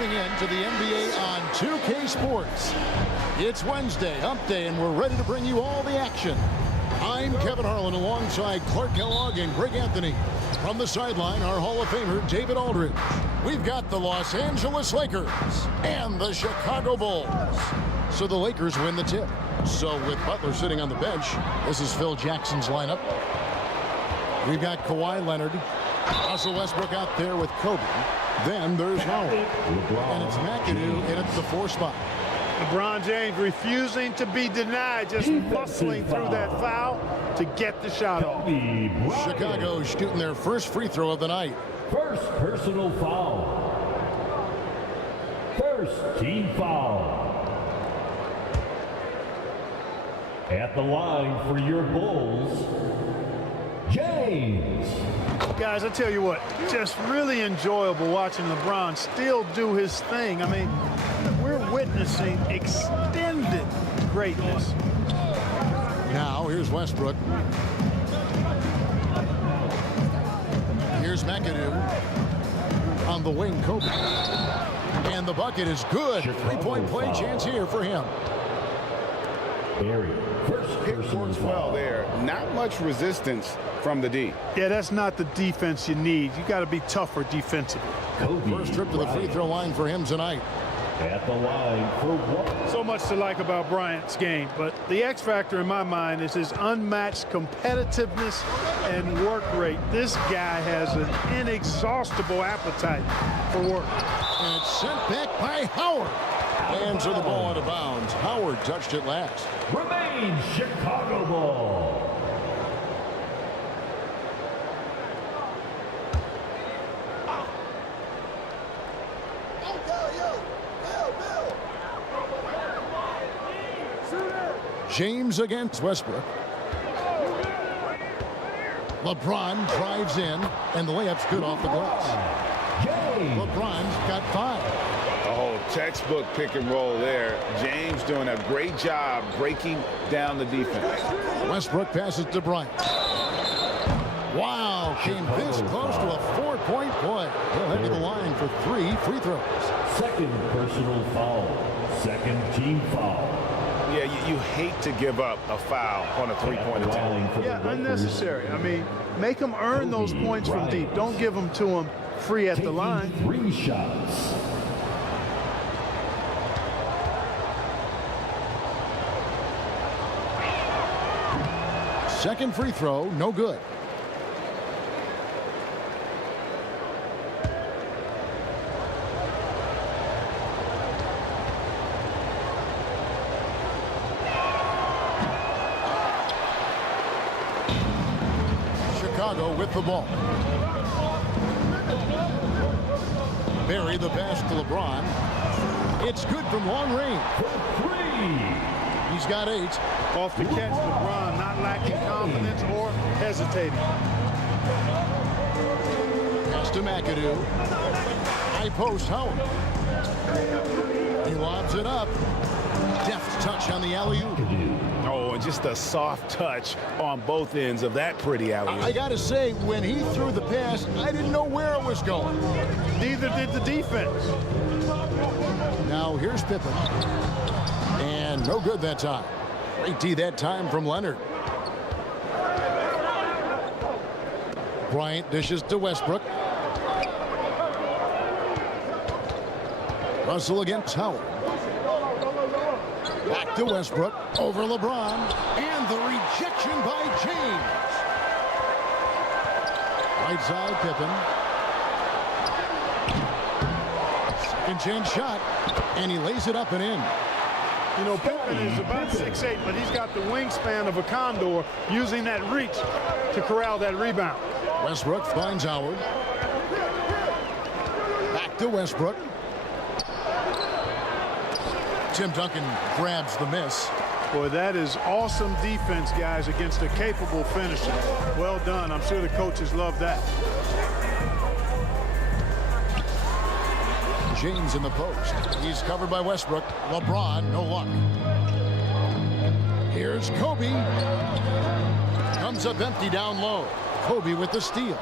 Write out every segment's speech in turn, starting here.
tuning in to the NBA on 2K Sports. It's Wednesday, hump day, and we're ready to bring you all the action. I'm Kevin Harlan alongside Clark Kellogg and Greg Anthony. From the sideline, our Hall of Famer, David Aldridge. We've got the Los Angeles Lakers and the Chicago Bulls. So the Lakers win the tip. So with Butler sitting on the bench, this is Phil Jackson's lineup. We've got Kawhi Leonard, Russell Westbrook out there with Kobe. Then there's Howard. And it's McAdoo in at the 4 spot. LeBron James refusing to be denied, just bustling through that foul to get the shot off. Chicago shooting their first free throw of the night. First personal foul. First team foul. At the line for your Bulls, James. Guys, I tell you what, just really enjoyable watching LeBron still do his thing. I mean, we're witnessing extended greatness. Now, here's Westbrook. Here's McAdoo. On the wing, Kobe. And the bucket is good. 3-point play chance here for him. Hit works well there. Not much resistance from the D. Yeah, that's not the defense you need. You got to be tougher defensively. First trip to the free throw line for him tonight. At the line for one. So much to like about Bryant's game, but the X factor in my mind is his unmatched competitiveness and work rate. This guy has an inexhaustible appetite for work. And it's sent back by Howard. Hands of the ball out of bounds. Howard touched it last. Remains Chicago ball. James against Westbrook. LeBron drives in, and the layup's good off the glass. LeBron's got 5. Oh, textbook pick and roll there. James doing a great job breaking down the defense. Westbrook passes to Bryant. Wow, came this close to a 4-point play. He'll head to the line for 3 free throws. Second personal foul. Second team foul. Yeah, you hate to give up a foul on a 3-point attempt. Yeah, unnecessary. I mean, make them earn those points from deep. Don't give them to them free at the line. 3 shots. Second free throw, no good. Chicago with the ball. Barry the pass to LeBron. It's good from long range. 3. He's got 8. Off the catch, LeBron not lacking confidence or hesitating. Pass to McAdoo. High post, Howard. He lobs it up. Deft touch on the alley-oop. Oh, and just a soft touch on both ends of that pretty alley-oop. I gotta say, when he threw the pass, I didn't know where it was going. Neither did the defense. Now here's Pippen. And no good that time. Great D that time from Leonard. Bryant dishes to Westbrook. Russell against Howard. Back to Westbrook. Over LeBron. And the rejection by James. Right side, Pippen. Second chance shot. And he lays it up and in. You know, Pippen is about 6'8", but he's got the wingspan of a condor, using that reach to corral that rebound. Westbrook finds Howard. Back to Westbrook. Tim Duncan grabs the miss. Boy, that is awesome defense, guys, against a capable finisher. Well done. I'm sure the coaches love that. James in the post. He's covered by Westbrook. LeBron, no luck. Here's Kobe. Comes up empty down low. Kobe with the steal.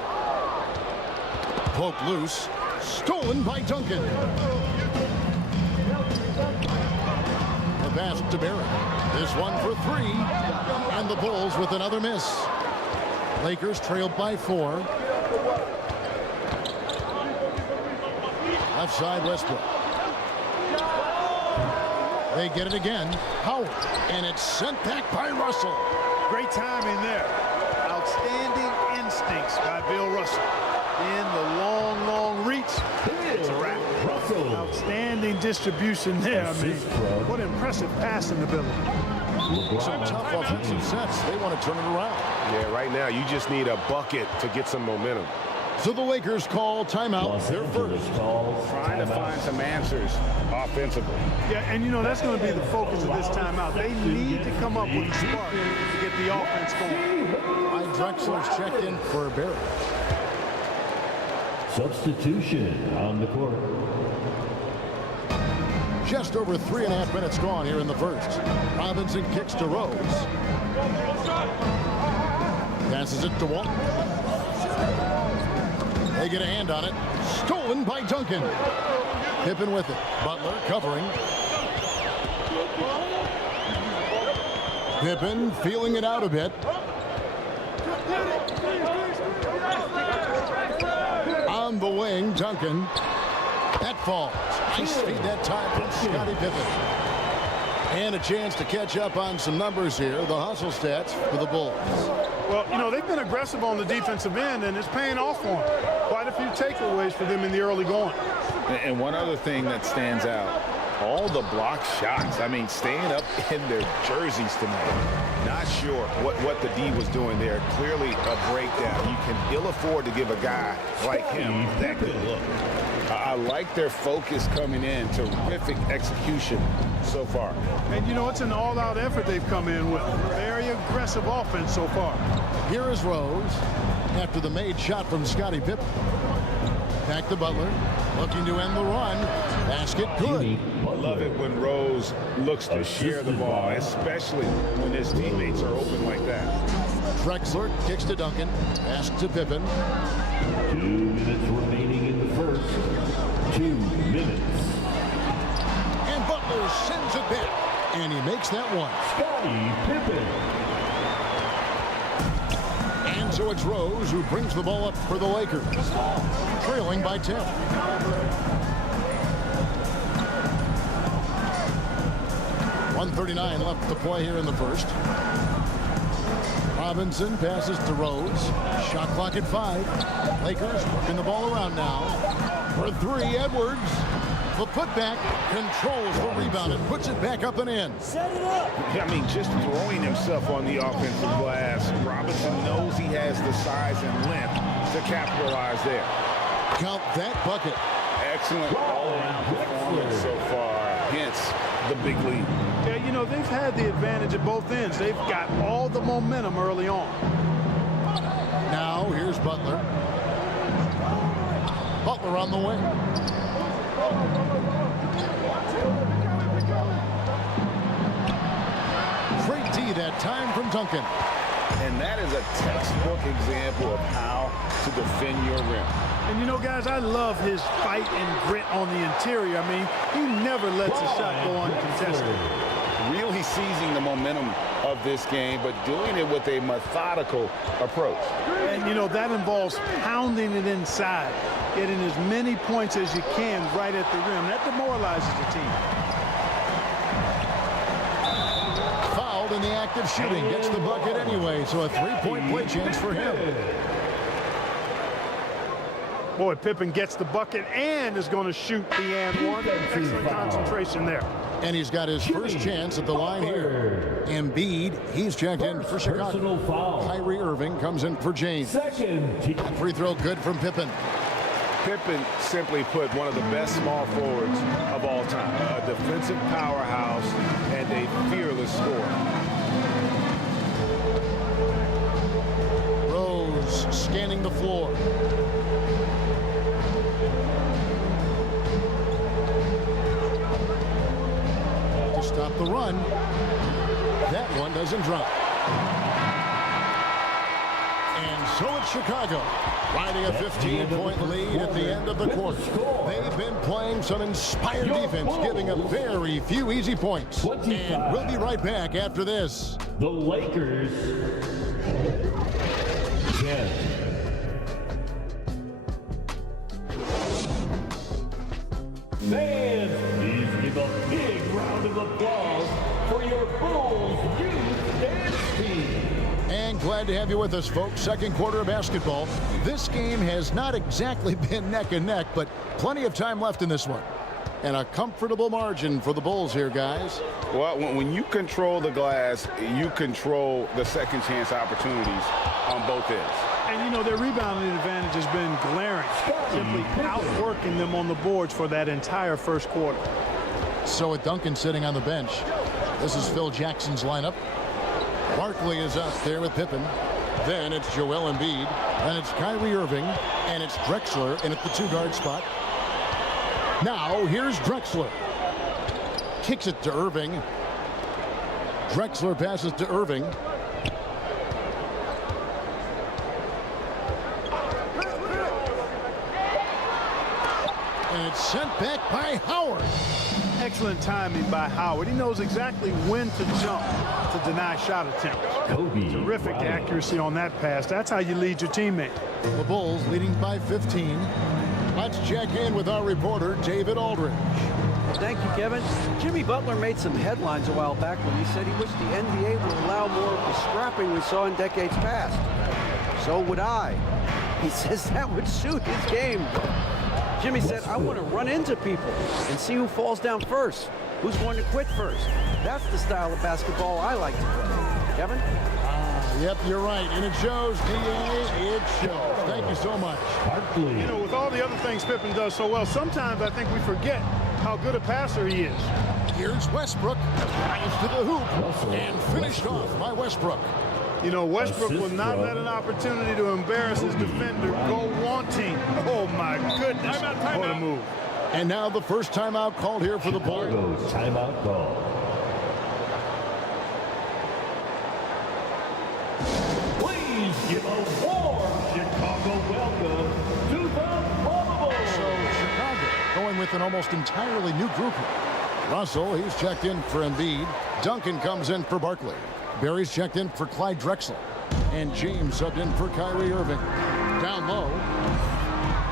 Poke loose. Stolen by Duncan. pass to Barrett. This one for 3. And the Bulls with another miss. Lakers trailed by 4. Left side, Westbrook. They get it again. Howard. And it's sent back by Russell. Great timing there. Outstanding instincts by Bill Russell. In the long reach. It's a wrap. Outstanding distribution there. I mean, what impressive passing ability. Some tough offensive sets. They want to turn it around. Yeah, right now you just need a bucket to get some momentum. So the Lakers call timeout. Their first. Trying to find some answers offensively. Yeah, and you know, that's going to be the focus of this timeout. They need to come up with a spark to get the offense going. Drexler's checked in for Barrett. Substitution on the court. Just over 3.5 minutes gone here in the first. Robinson kicks to Rose. Passes it to Walt. They get a hand on it. Stolen by Duncan. Pippen with it. Butler covering. Pippen feeling it out a bit. On the wing, Duncan. That falls. Nice feed that time from Scottie Pippen. And a chance to catch up on some numbers here. The hustle stats for the Bulls. Well, you know, they've been aggressive on the defensive end, and it's paying off for them. Quite a few takeaways for them in the early going. And one other thing that stands out, all the block shots. I mean, staying up in their jerseys tonight. Not sure what the D was doing there. Clearly a breakdown. You can ill afford to give a guy like him that good look. I like their focus coming in. Terrific execution so far. And, you know, it's an all-out effort they've come in with. Very aggressive offense so far. Here is Rose after the made shot from Scottie Pippen. Back to Butler. Looking to end the run. Basket good. I love it when Rose looks to share the ball, especially when his teammates are open like that. Drexler kicks to Duncan. Pass to Pippen. 2 minutes remaining in the first. 2 minutes. And Butler sends it back. And he makes that one. Scottie Pippen. And so it's Rose who brings the ball up for the Lakers. Trailing by 10. .139 left to play here in the first. Robinson passes to Rose. Shot clock at 5. Lakers working the ball around now. For 3, Edwards. The putback controls the rebound and puts it back up and in. Set it up. I mean, just throwing himself on the offensive glass. Robinson knows he has the size and length to capitalize there. Count that bucket. Excellent all-around performance so far. Hence the big lead. Yeah, you know, they've had the advantage at both ends. They've got all the momentum early on. Now here's Butler. Butler on the wing. Great D that time from Duncan. And that is a textbook example of how to defend your rim. And you know, guys, I love his fight and grit on the interior. I mean, he never lets a shot go uncontested. Really seizing the momentum of this game, but doing it with a methodical approach. And, you know, that involves pounding it inside, getting as many points as you can right at the rim. That demoralizes the team. Fouled in the act of shooting. Gets the bucket anyway, so a 3-point play chance for him. Boy, Pippen gets the bucket and is going to shoot the and one. Excellent concentration there. And he's got his first chance at the line here. Embiid, he's checked in for Chicago. Kyrie Irving comes in for James. That free throw good from Pippen. Pippen, simply put, one of the best small forwards of all time. A defensive powerhouse and a fearless scorer. Rose scanning the floor. To stop the run. That one doesn't drop. And So it's Chicago riding a 15-point lead at the end of the quarter. They've been playing some inspired defense, giving up very few easy points. And we'll be right back after this. The Lakers 10. Fans, please give a big round of applause for your Bulls youth dance team. And glad to have you with us, folks. Second quarter of basketball. This game has not exactly been neck and neck, but plenty of time left in this one. And a comfortable margin for the Bulls here, guys. Well, when you control the glass, you control the second chance opportunities on both ends. And, you know, their rebounding advantage has been glaring, simply outworking them on the boards for that entire first quarter. So with Duncan sitting on the bench, this is Phil Jackson's lineup. Barkley is up there with Pippen. Then it's Joel Embiid. Then it's Kyrie Irving. And it's Drexler in at the two-guard spot. Now, here's Drexler. Kicks it to Irving. Drexler passes to Irving. And it's sent back by Howard. Excellent timing by Howard. He knows exactly when to jump to deny shot attempts. Terrific accuracy on that pass. That's how you lead your teammate. The Bulls leading by 15. Let's check in with our reporter, David Aldridge. Thank you, Kevin. Jimmy Butler made some headlines a while back when he said he wished the NBA would allow more of the scrapping we saw in decades past. So would I. He says that would suit his game. Jimmy said, I want to run into people and see who falls down first, who's going to quit first. That's the style of basketball I like to play. Kevin? Yep, you're right. And it shows, DA. It shows. Thank you so much. You know, with all the other things Pippen does so well, sometimes I think we forget how good a passer he is. Here's Westbrook. Drives to the hoop. And finished off by Westbrook. You know, Westbrook will not let an opportunity to embarrass his defender go wanting. Oh, my goodness. What a move. And now the first timeout called here for the Bulls. Timeout call. Please give a warm Chicago welcome to the Bubble. So Chicago going with an almost entirely new group here. Russell, he's checked in for Embiid. Duncan comes in for Barkley. Barry's checked in for Clyde Drexler. And James subbed in for Kyrie Irving. Down low.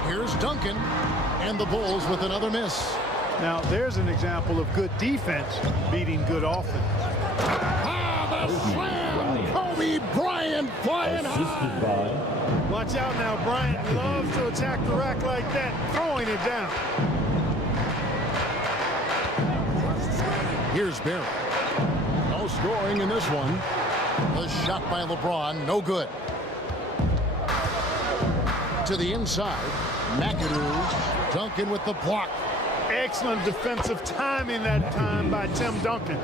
Here's Duncan. And the Bulls with another miss. Now, there's an example of good defense beating good offense. Ah, the slam! Kobe Bryant flying high. Watch out now. Bryant loves to attack the rack like that, throwing it down. Here's Barry. No scoring in this one. The shot by LeBron, no good. To the inside, McAdoo. Duncan with the block. Excellent defensive timing that time by Tim Duncan.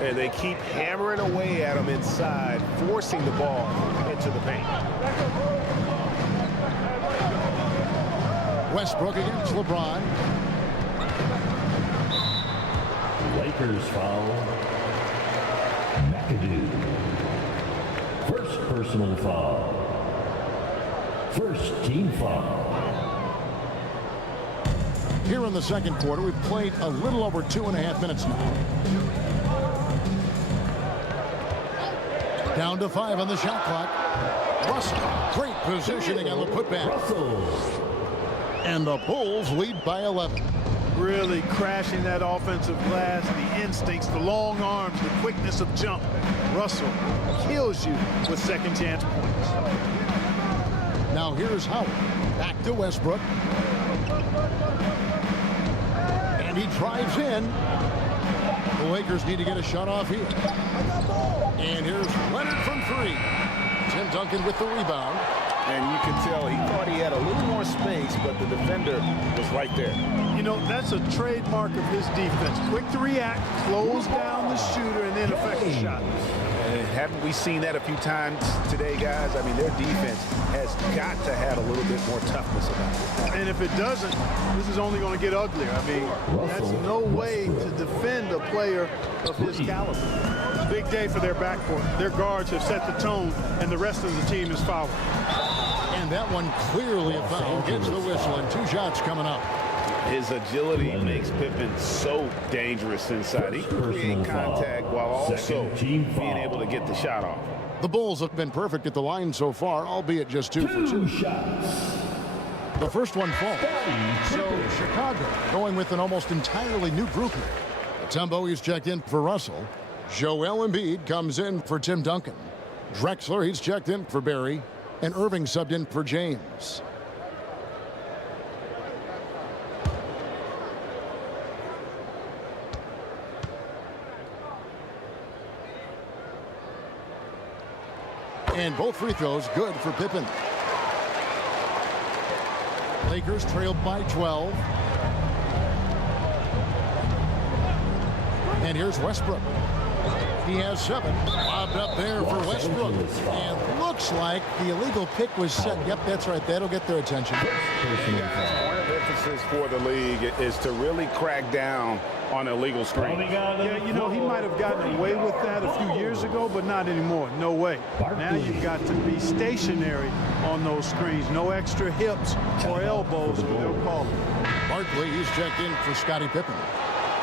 And they keep hammering away at him inside, forcing the ball into the paint. Westbrook against LeBron. Lakers foul. McAdoo. First personal foul. First team foul. Here in the second quarter, we've played a little over 2.5 minutes now. Down to 5 on the shot clock. Russell, great positioning on the putback. And the Bulls lead by 11. Really crashing that offensive glass, the instincts, the long arms, the quickness of jump. Russell kills you with second chance points. Now here's Howard. Back to Westbrook. And he drives in. The Lakers need to get a shot off here. And here's Leonard from 3. Tim Duncan with the rebound. And you can tell he thought he had a little more space, but the defender was right there. You know, that's a trademark of his defense. Quick to react, close down the shooter, and then affect the shot. And haven't we seen that a few times today, guys? I mean, their defense has got to have a little bit more toughness about it. And if it doesn't, this is only going to get uglier. I mean, that's no way to defend a player of his caliber. Big day for their backcourt. Their guards have set the tone, and the rest of the team is fouled. And that one clearly a foul. Gets the whistle, and 2 shots coming up. His agility makes Pippen so dangerous inside. He can create contact while also being able to get the shot off. The Bulls have been perfect at the line so far, albeit just 2 for 2. The first one falls. So Chicago going with an almost entirely new group here. Mutombo is checked in for Russell. Joel Embiid comes in for Tim Duncan. Drexler, he's checked in for Barry. And Irving subbed in for James. And both free throws good for Pippen. Lakers trailed by 12. And here's Westbrook. He has 7. Lobbed up there for Westbrook. And looks like the illegal pick was set. Yep, that's right. That'll get their attention. Hey guys, one of the emphasis for the league is to really crack down on illegal screens. Yeah, you know, he might have gotten away with that a few years ago, but not anymore. No way. Now you've got to be stationary on those screens. No extra hips or elbows, as they'll call it. Barkley, he's checked in for Scottie Pippen.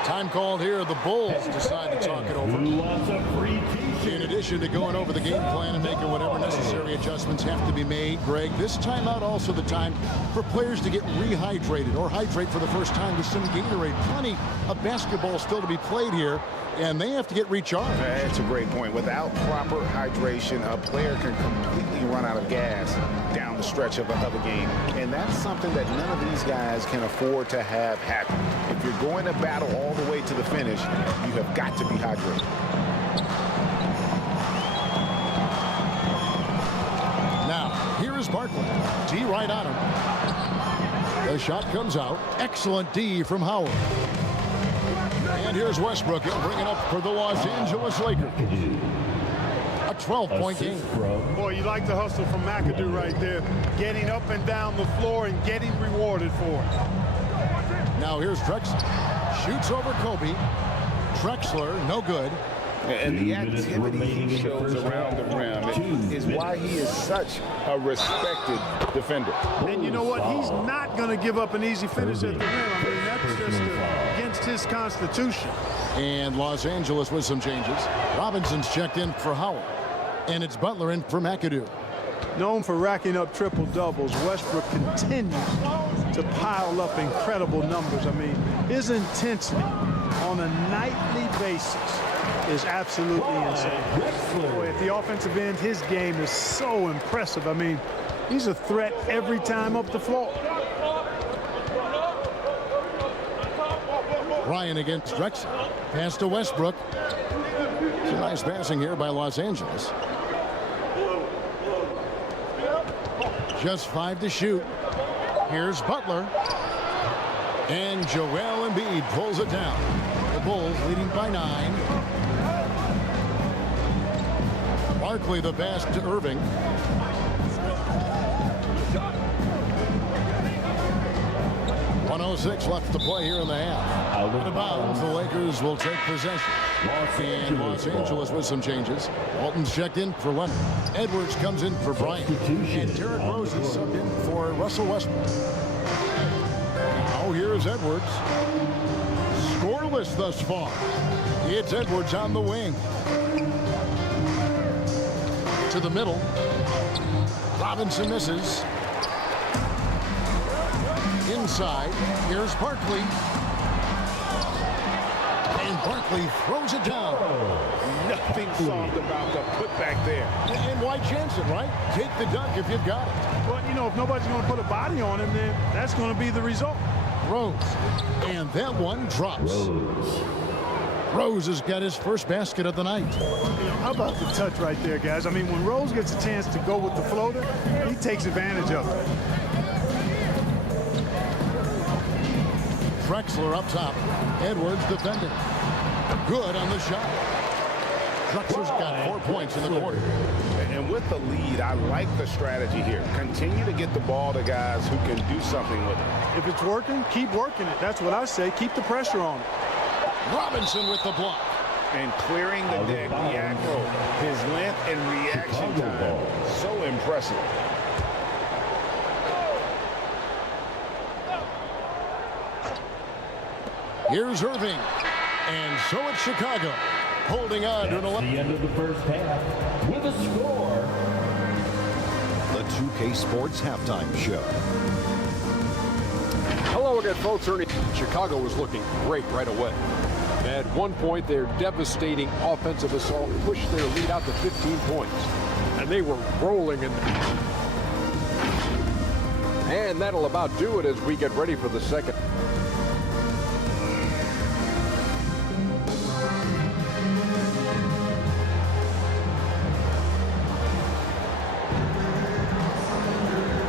Time called here. The Bulls decide to talk it over. In addition to going over the game plan and making whatever necessary adjustments have to be made, Greg, this timeout also the time for players to get rehydrated or hydrate for the first time with some Gatorade. Plenty of basketball still to be played here, and they have to get recharged. That's a great point. Without proper hydration, a player can completely run out of gas down the stretch of a game. And that's something that none of these guys can afford to have happen. If you're going to battle all the way to the finish, you have got to be hydrated. Now, here is Barkley. D right on him. The shot comes out. Excellent D from Howard. And here's Westbrook. He'll bring it up for the Los Angeles Lakers. A 12-point game. Boy, you like the hustle from McAdoo right there. Getting up and down the floor and getting rewarded for it. Now here's Drexler. Shoots over Kobe. Drexler, no good. And the activity he shows around the rim is why he is such a respected defender. And you know what? He's not going to give up an easy finish at the rim. I mean, that's just against his constitution. And Los Angeles with some changes. Robinson's checked in for Howard. And it's Butler in for McAdoo. Known for racking up triple doubles, Westbrook continues to pile up incredible numbers. I mean, his intensity on a nightly basis is absolutely insane. Boy, at the offensive end, his game is so impressive. I mean, he's a threat every time up the floor. Ryan against Drexler. Pass to Westbrook. It's a nice passing here by Los Angeles. Just 5 to shoot. Here's Butler. And Joel Embiid pulls it down. The Bulls leading by 9. Barkley the pass to Irving. .106 left to play here in the half. Out of bounds, the Lakers will take possession. And Los Angeles with some changes. Walton's checked in for Leonard. Edwards comes in for Bryant. And Derrick Rose is subbed in for Russell Westbrook. Now here's Edwards. Scoreless thus far. It's Edwards on the wing. To the middle. Robinson misses. Inside, here's Barkley. And Barkley throws it down. Nothing soft about the putback there. And why chance it, right? Take the dunk if you've got it. But, you know, if nobody's going to put a body on him, then that's going to be the result. Rose. And that one drops. Rose has got his first basket of the night. How about the touch right there, guys? I mean, when Rose gets a chance to go with the floater, he takes advantage of it. Drexler up top. Edwards defending. Good on the shot. Drexler's got 4 points in the quarter. And with the lead, I like the strategy here. Continue to get the ball to guys who can do something with it. If it's working, keep working it. That's what I say. Keep the pressure on it. Robinson with the block. And clearing the deck, Bianco, his length and reaction time, so impressive. Here's Irving. And so it's Chicago, holding on to an 11. The end of the first half with a score. The 2K Sports Halftime Show. Hello again, folks. Chicago was looking great right away. At one point, their devastating offensive assault pushed their lead out to 15 points. And they were rolling in. And that'll about do it as we get ready for the second.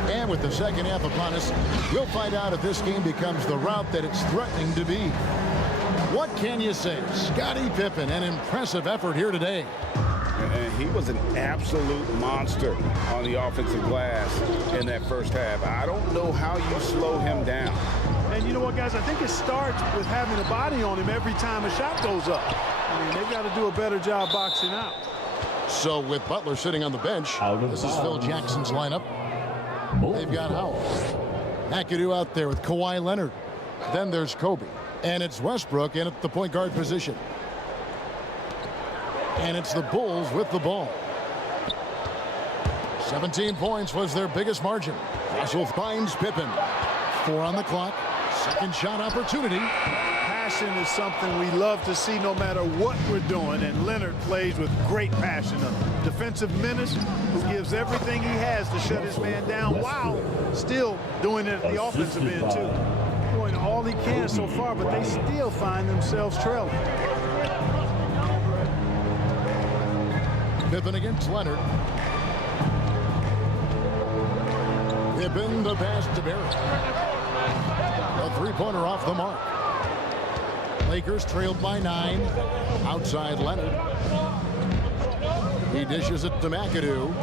And with the second half upon us, we'll find out if this game becomes the route that it's threatening to be. What can you say? Scottie Pippen, an impressive effort here today. And he was an absolute monster on the offensive glass in that first half. I don't know how you slow him down. And you know what, guys? I think it starts with having a body on him every time a shot goes up. I mean, they've got to do a better job boxing out. So with Butler sitting on the bench, this is Phil Jackson's lineup. They've got Howard. McAdoo out there with Kawhi Leonard. Then there's Kobe. And it's Westbrook in at the point guard position. And it's the Bulls with the ball. 17 points was their biggest margin. Russell finds Pippen. 4 on the clock. Second shot opportunity. Passion is something we love to see no matter what we're doing, and Leonard plays with great passion. A defensive menace who gives everything he has to shut his man down while still doing it at the offensive end too. Doing all he can so far, but they still find themselves trailing. Pippen against Leonard. Pippen the pass to Barrett. A three-pointer off the mark. Lakers trailed by 9. Outside Leonard. He dishes it to McAdoo.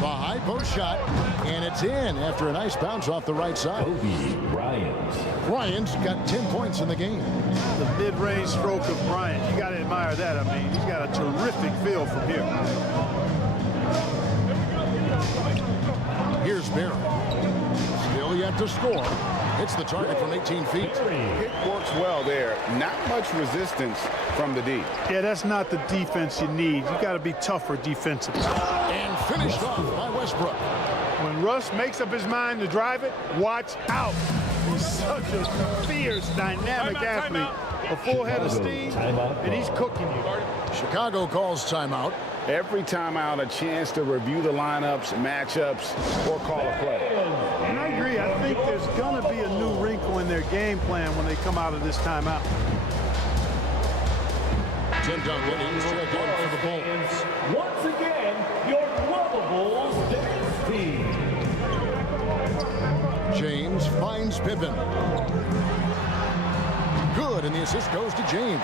The high post shot, and it's in after a nice bounce off the right side. Bryant's got 10 points in the game. The mid-range stroke of Bryant, you got to admire that. I mean, he's got a terrific feel from here. Here's Barrett. Still yet to score. It's the target from 18 feet. It works well there. Not much resistance from the D. Yeah, that's not the defense you need. You got to be tougher defensively. And finished off by Westbrook. When Russ makes up his mind to drive it, watch out. He's such a fierce, dynamic athlete. A full head of steam, and he's cooking you. Chicago calls timeout. Every timeout, a chance to review the lineups, matchups, or call a play. And I agree. I think there's going to be a new wrinkle in their game plan when they come out of this timeout. Tim Duncan in again for the Bulls. Once again, your lovable dance team. James finds Pippen. Good, and the assist goes to James.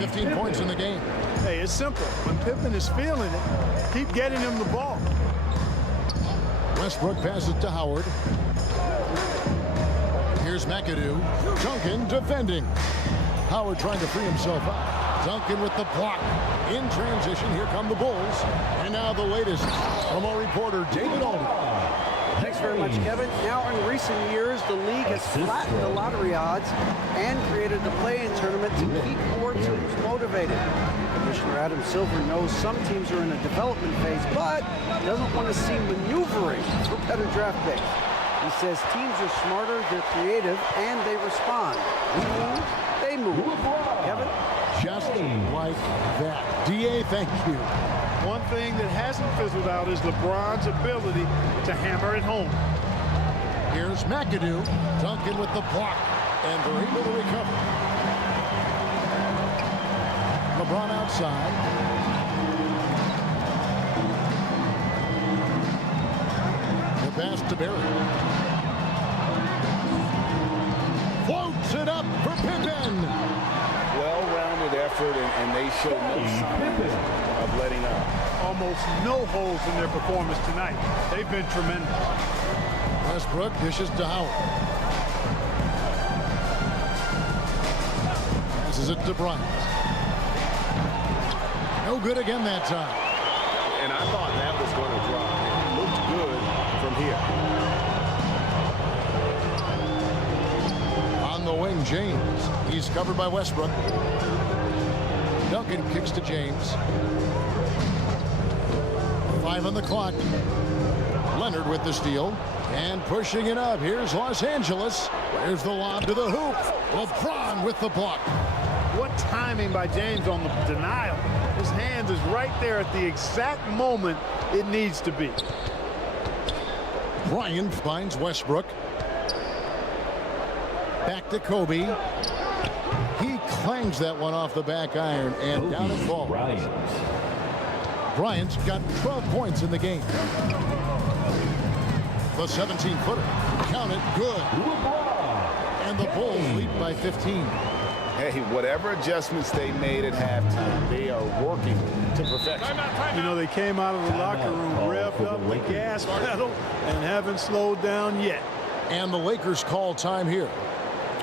15 points in the game. Hey, it's simple. When Pippen is feeling it, keep getting him the ball. Westbrook passes to Howard. Here's McAdoo. Duncan defending. Howard trying to free himself up. Duncan with the block. In transition, here come the Bulls. And now the latest from our reporter, David Alden. Thanks very much, Kevin. Now, in recent years, the league has flattened the lottery odds and created the play-in tournament to keep more teams motivated. Commissioner Adam Silver knows some teams are in a development phase, but doesn't want to see maneuvering for better draft picks. He says teams are smarter, they're creative, and they respond. We move, they move. Kevin? Just like that. DA, thank you. One thing that hasn't fizzled out is LeBron's ability to hammer it home. Here's McAdoo. Duncan with the block. And they're able to recover. LeBron outside. The pass to Barrett. Floats it up for Pippen. Well-rounded effort, and they show no sign of letting up. Almost no holes in their performance tonight. They've been tremendous. Westbrook dishes to Howard. Passes it to Bryant. No good again that time. And I thought that was going to drop. It looked good from here. the wing, James. He's covered by Westbrook. Duncan kicks to James. 5 on the clock. Leonard with the steal. And pushing it up. Here's Los Angeles. There's the lob to the hoop. LeBron with the block. What timing by James on the denial. His hand is right there at the exact moment it needs to be. Bryant finds Westbrook. Back to Kobe. He clangs that one off the back iron and down it falls. Bryant's got 12 points in the game. The 17-footer. Count it. Good. And the Bulls lead by 15. Hey, whatever adjustments they made at halftime, they are working to perfection. You know, they came out of the locker room, revved up the gas pedal, and haven't slowed down yet. And the Lakers call time here.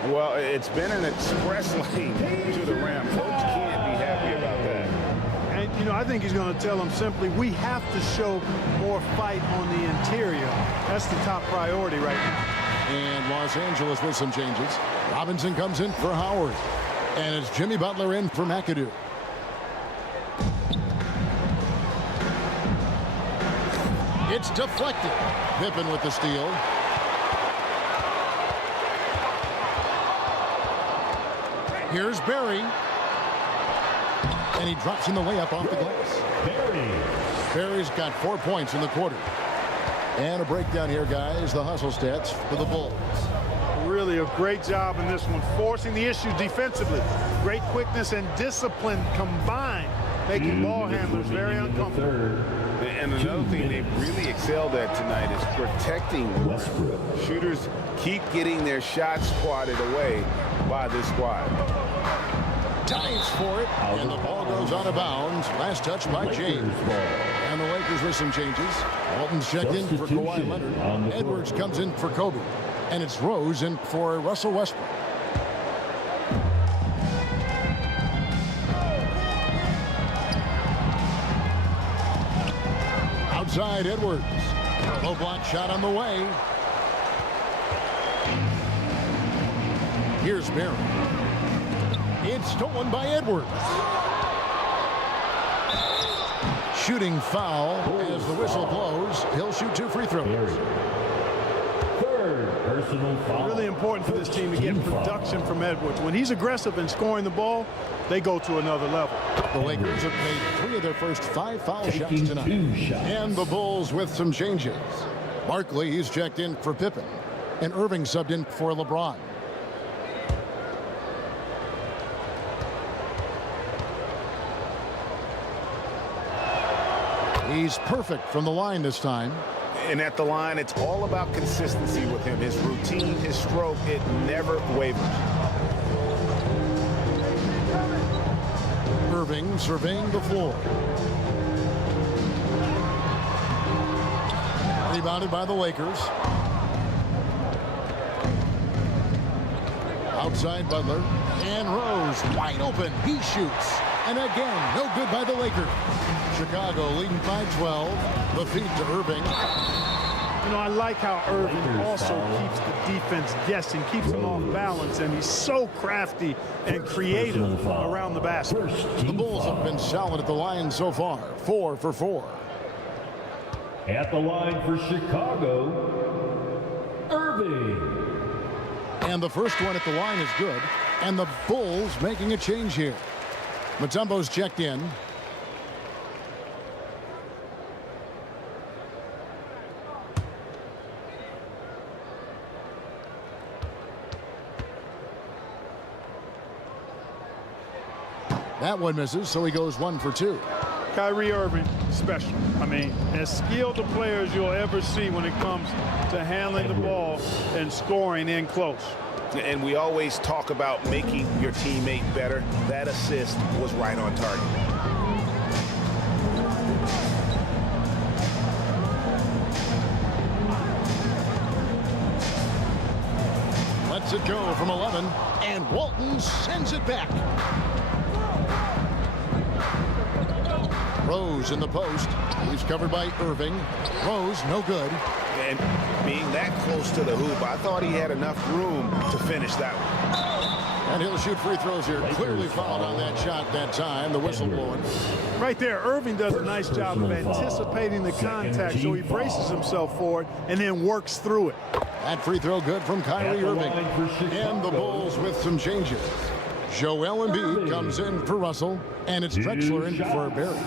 Well, it's been an express lane to the rim. Coach can't be happy about that. And, you know, I think he's going to tell them simply, we have to show more fight on the interior. That's the top priority right now. And Los Angeles with some changes. Robinson comes in for Howard. And it's Jimmy Butler in for McAdoo. It's deflected. Pippen with the steal. Here's Barry. And he drops in the layup off the glass. Barry's got 4 points in the quarter. And a breakdown here, guys. The hustle stats for the Bulls. Really a great job in this one, forcing the issue defensively. Great quickness and discipline combined, making ball handlers very uncomfortable. And another thing they've really excelled at tonight is protecting Westbrook. Shooters keep getting their shots swatted away by this squad. Dives for it, and the ball goes out of bounds. Last touch by James. And the Lakers with some changes. Walton's checked in for Kawhi Leonard. Edwards comes in for Kobe. And it's Rose in for Russell Westbrook. Outside Edwards. Low block shot on the way. Here's Barry. It's stolen by Edwards. Shooting foul as the whistle blows. He'll shoot 2 free throws. Really important for this team to get production from Edwards. When he's aggressive and scoring the ball, they go to another level. The Lakers have made 3 of their first 5 foul shots tonight. And the Bulls with some changes. Barkley, he's checked in for Pippen. And Irving subbed in for LeBron. He's perfect from the line this time. And at the line, it's all about consistency with him. His routine, his stroke, it never wavers. Irving surveying the floor. Rebounded by the Lakers. Outside Butler. And Rose wide open. He shoots. And again, no good by the Lakers. Chicago leading by 12. The feed to Irving. You know, I like how Irving also keeps the defense guessing, keeps them off balance, and he's so crafty and creative around the basket. The Bulls have been solid at the line so far. 4 for 4. At the line for Chicago, Irving. And the first one at the line is good. And the Bulls making a change here. Mutombo's checked in. That one misses, so he goes 1 for 2. Kyrie Irving, special. I mean, as skilled a player as you'll ever see when it comes to handling the ball and scoring in close. And we always talk about making your teammate better. That assist was right on target. Lets it go from 11, and Walton sends it back. Rose in the post. He's covered by Irving. Rose, no good. And being that close to the hoop, I thought he had enough room to finish that one. And he'll shoot free throws here. Clearly fouled on that shot that time. The whistle blowing. Right there, Irving does a nice job of anticipating the contact, so he braces himself for it and then works through it. That free throw good from Kyrie Irving. And the Bulls with some changes. Joel Embiid comes in for Russell, and it's Drexler in for Barry.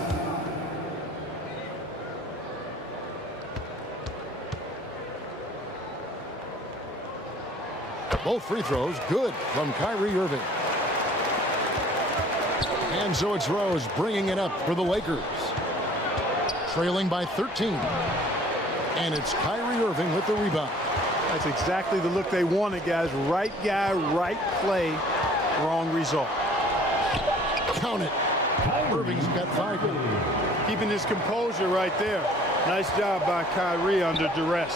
Both free throws good from Kyrie Irving. And so it's Rose bringing it up for the Lakers. Trailing by 13. And it's Kyrie Irving with the rebound. That's exactly the look they wanted, guys. Right guy, right play, wrong result. Count it. Irving's got 5. Keeping his composure right there. Nice job by Kyrie under duress.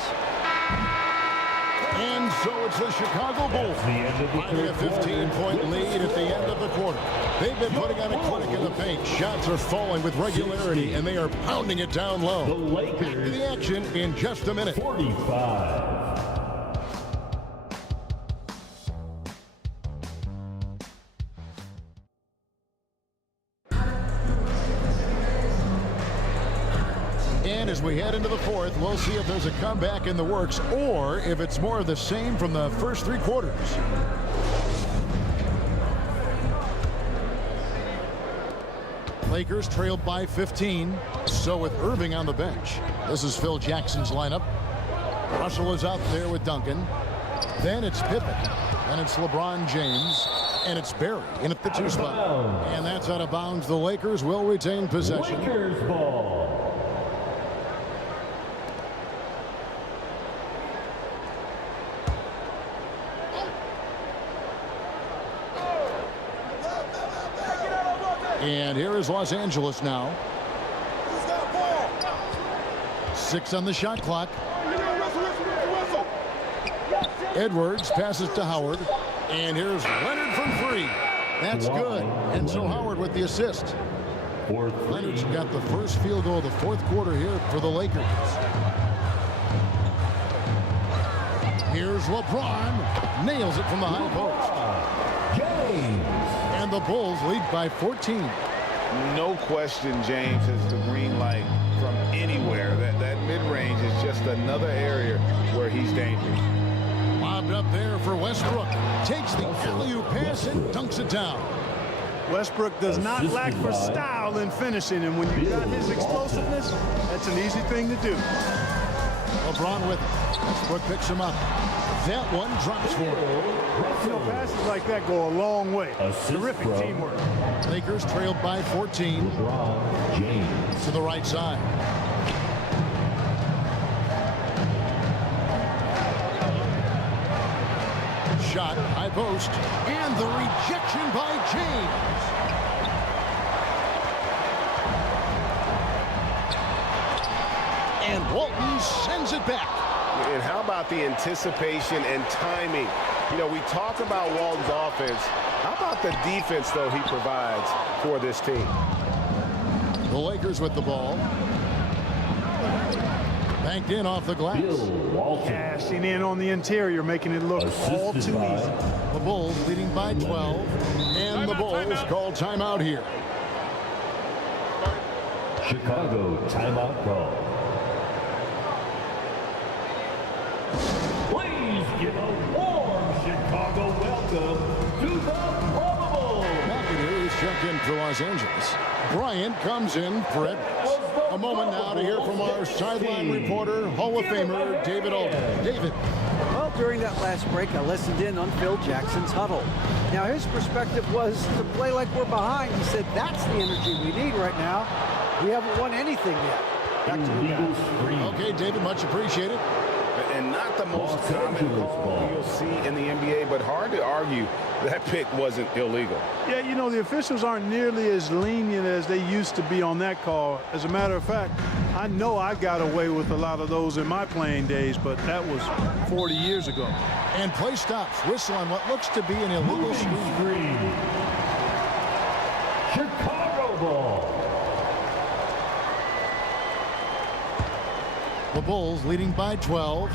And so it's the Chicago Bulls. Finally a 15-point lead at the end of the quarter. They've been putting on a clinic in the paint. Shots are falling with regularity, and they are pounding it down low. Back to the action in just a minute. 45. And as we head into the fourth, we'll see if there's a comeback in the works or if it's more of the same from the first 3 quarters. Lakers trailed by 15. So with Irving on the bench. This is Phil Jackson's lineup. Russell is out there with Duncan. Then it's Pippen. And it's LeBron James. And it's Barry in at the 2 spot. And that's out of bounds. The Lakers will retain possession. Lakers ball. And here is Los Angeles now. 6 on the shot clock. Edwards passes to Howard. And here's Leonard from 3. That's good. And so Howard with the assist. Leonard's got the first field goal of the 4th quarter here for the Lakers. Here's LeBron. Nails it from the high post. And the Bulls lead by 14. No question, James has the green light from anywhere. That mid-range is just another area where he's dangerous. Lobbed up there for Westbrook. Takes the alley-oop pass and dunks it down. Westbrook does not lack for style in finishing, and when you got his explosiveness, that's an easy thing to do. LeBron with it. Westbrook picks him up. That one drops for him. You know, passes like that go a long way. Terrific teamwork. Lakers trailed by 14. James. To the right side. Shot, high post, and the rejection by James. And Walton sends it back. And how about the anticipation and timing? You know, we talk about Walton's offense. How about the defense, though, he provides for this team? The Lakers with the ball. Banked in off the glass. Cashing in on the interior, making it look all too easy. The Bulls leading by 12. And the Bulls call timeout here. Chicago timeout call. Please give a warm Chicago welcome to the Pro Bowl. McAdoo is checked in for Los Angeles. Bryant comes in for Edwards. A moment now to hear from our sideline reporter, Hall of Famer David Alden. David. Well, during that last break, I listened in on Phil Jackson's huddle. Now, his perspective was to play like we're behind. He said, that's the energy we need right now. We haven't won anything yet. Back to you guys. Okay, David, much appreciated. And not the most common call you'll see in the NBA, but hard to argue that pick wasn't illegal. Yeah, you know, the officials aren't nearly as lenient as they used to be on that call. As a matter of fact, I know I got away with a lot of those in my playing days, but that was 40 years ago. And play stops. Whistle on what looks to be an illegal screen. Chicago ball. The Bulls leading by 12.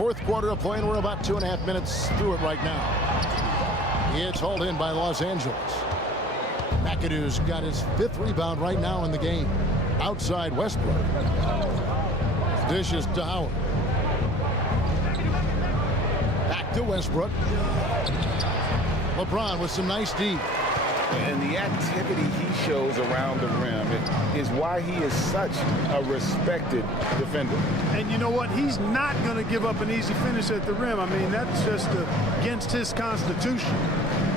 fourth quarter of play, and we're about 2.5 minutes through it right now. It's hauled in by Los Angeles. McAdoo's got his 5th rebound right now in the game. Outside Westbrook. Dishes to Howard. Back to Westbrook. LeBron with some nice D. And the activity he shows around the rim is why he is such a respected defender. And you know what? He's not going to give up an easy finish at the rim. I mean, that's just against his constitution.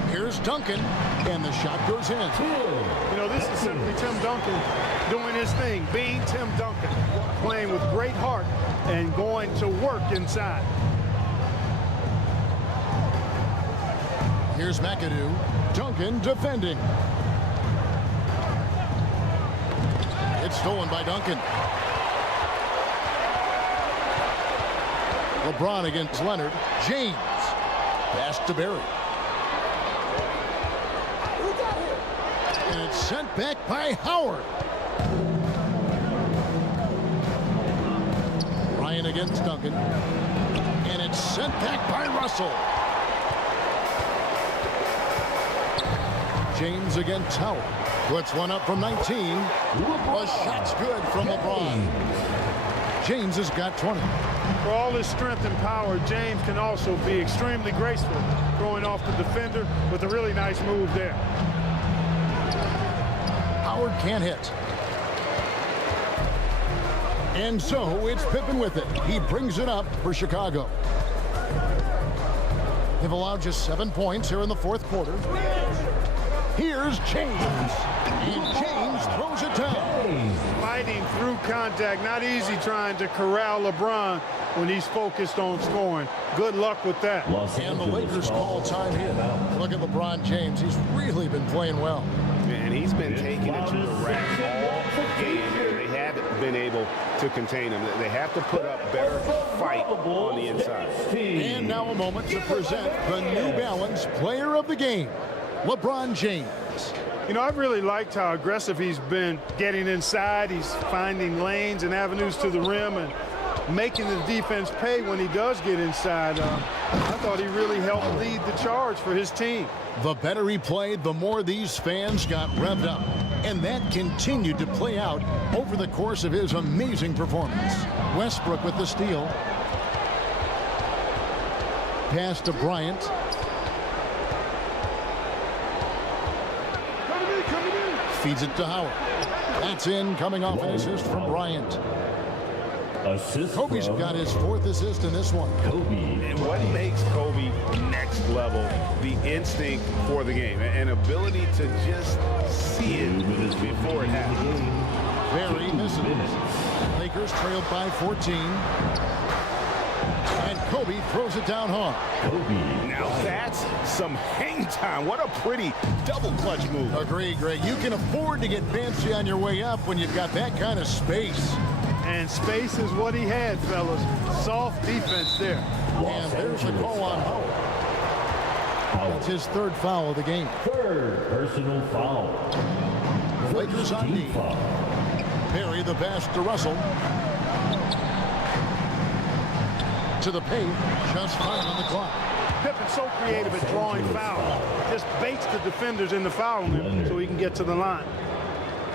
Here's Duncan, and the shot goes in. You know, this is simply Tim Duncan doing his thing, being Tim Duncan, playing with great heart and going to work inside. Here's McAdoo. Duncan defending. It's stolen by Duncan. LeBron against Leonard. James. Pass to Barry. And it's sent back by Howard. Ryan against Duncan. And it's sent back by Russell. James against Howard. Puts one up from 19. A shot's good from LeBron. James has got 20. For all his strength and power, James can also be extremely graceful, throwing off the defender with a really nice move there. Howard can't hit. And so it's Pippen with it. He brings it up for Chicago. They've allowed just 7 points here in the fourth quarter. Here's James. And James throws it down. Fighting through contact. Not easy trying to corral LeBron when he's focused on scoring. Good luck with that. And the Lakers call time here. Look at LeBron James. He's really been playing well. And he's been taking it to the rack all game, and they haven't been able to contain him. They have to put up better fight on the inside. And now a moment to present the New Balance Player of the Game, LeBron James. You know, I've really liked how aggressive he's been getting inside. He's finding lanes and avenues to the rim and making the defense pay when he does get inside. I thought he really helped lead the charge for his team. The better he played, the more these fans got revved up. And that continued to play out over the course of his amazing performance. Westbrook with the steal. Pass to Bryant. Feeds it to Howard. That's in, coming off an assist from Bryant. Kobe's got his 4th assist in this one. And what makes Kobe next level? The instinct for the game, an ability to just see it before it happens. Very misses. Lakers trailed by 14. And Kobe throws it down hard. Now that's some hang time. What a pretty double clutch move. Agree, Greg. You can afford to get fancy on your way up when you've got that kind of space. And space is what he had, fellas. Soft defense there. And there's a call on Howard. That's his 3rd foul of the game. 3rd personal foul. Lakers on D. Perry the pass to Russell. To the paint, just 5 on the clock. Pippen's so creative at drawing fouls. Just baits the defenders into fouling him so he can get to the line.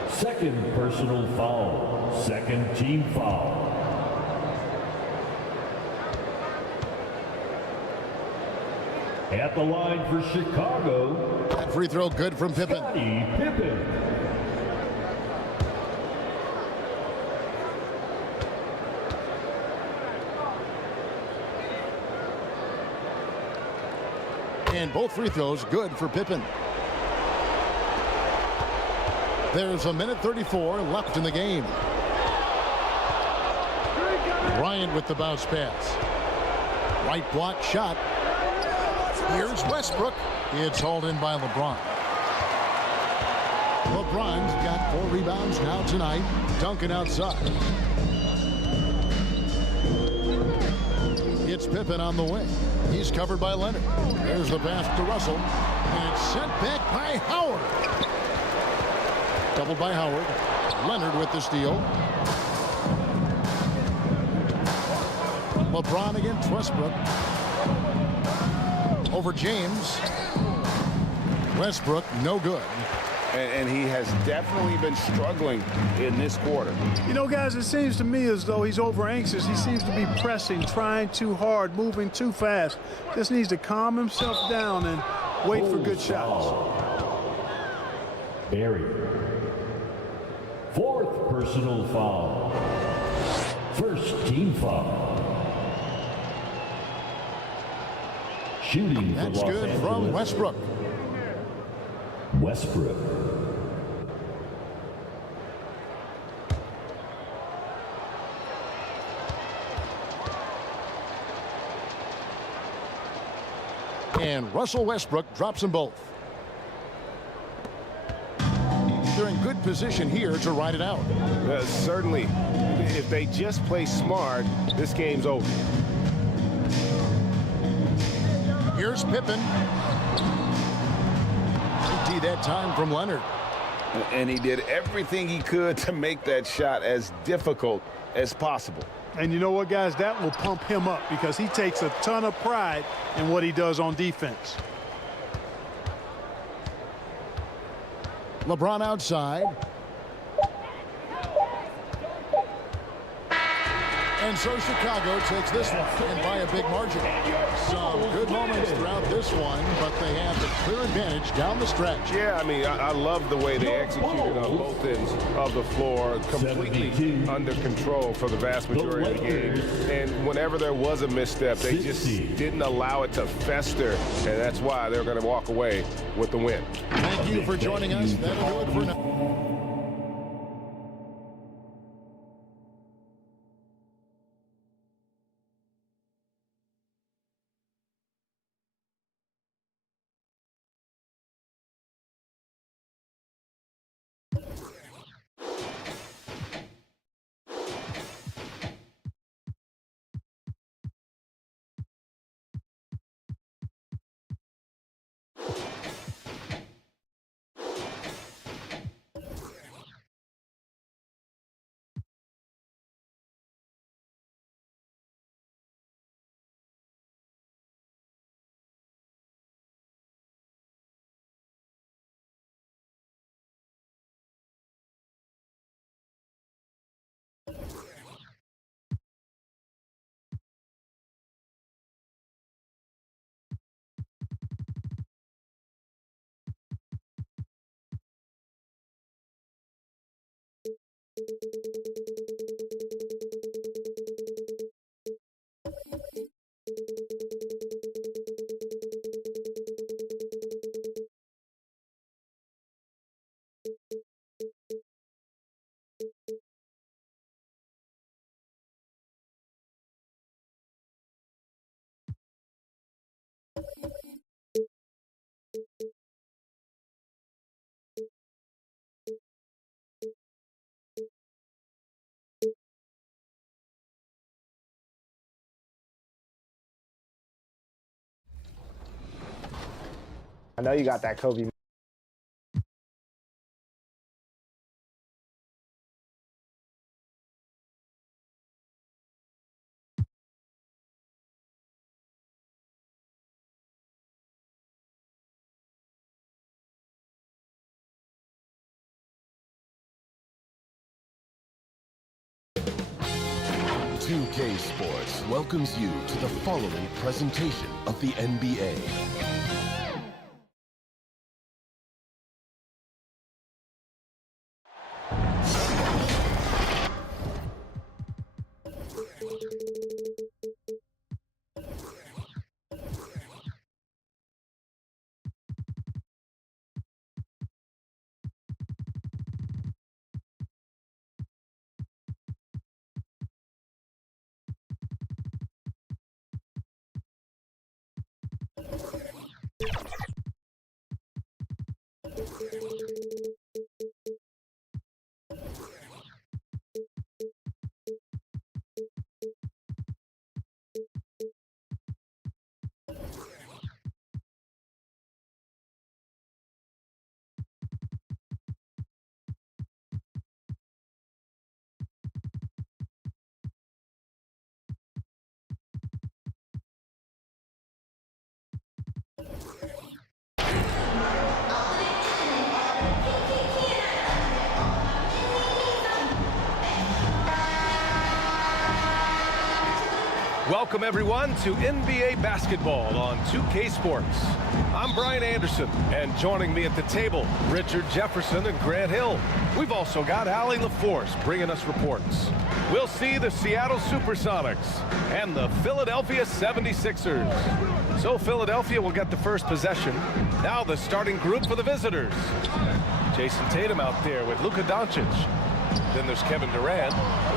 2nd personal foul. 2nd team foul. At the line for Chicago. That free throw good from Pippen. Pippen. And both free throws good for Pippen. There's a minute 34 left in the game. Bryant with the bounce pass. Right block shot. Here's Westbrook. It's hauled in by LeBron. LeBron's got 4 rebounds now tonight. Duncan outside. It's Pippen on the wing. He's covered by Leonard. There's the pass to Russell. And it's sent back by Howard. Doubled by Howard. Leonard with the steal. LeBron against Westbrook. Over James. Westbrook, no good. And he has definitely been struggling in this quarter. You know, guys, it seems to me as though he's over anxious. He seems to be pressing, trying too hard, moving too fast. Just needs to calm himself down and wait for good shots. Barry. Fourth personal foul. First team foul. Shooting That's for Los good Angeles. from Westbrook. Westbrook. And Russell Westbrook drops them both. They're in good position here to ride it out. Certainly, if they just play smart, this game's over. Here's Pippen. Empty that time from Leonard. And he did everything he could to make that shot as difficult as possible. And you know what, guys? That will pump him up because he takes a ton of pride in what he does on defense. LeBron outside. And so Chicago takes this one, and by a big margin. Some good moments throughout this one, but they have the clear advantage down the stretch. Yeah, I mean, I love the way they executed on both ends of the floor, completely under control for the vast majority of the game. And whenever there was a misstep, they just didn't allow it to fester, and that's why they're going to walk away with the win. Thank you for joining us. That'll do it for now. I know you got that Kobe. .2K Sports welcomes you to the following presentation of the NBA. Welcome, everyone, to NBA basketball on 2K Sports. I'm Brian Anderson, and joining me at the table, Richard Jefferson and Grant Hill. We've also got Allie LaForce bringing us reports. We'll see the Seattle Supersonics and the Philadelphia 76ers. So Philadelphia will get the first possession. Now the starting group for the visitors. Jason Tatum out there with Luka Doncic. Then there's Kevin Durant.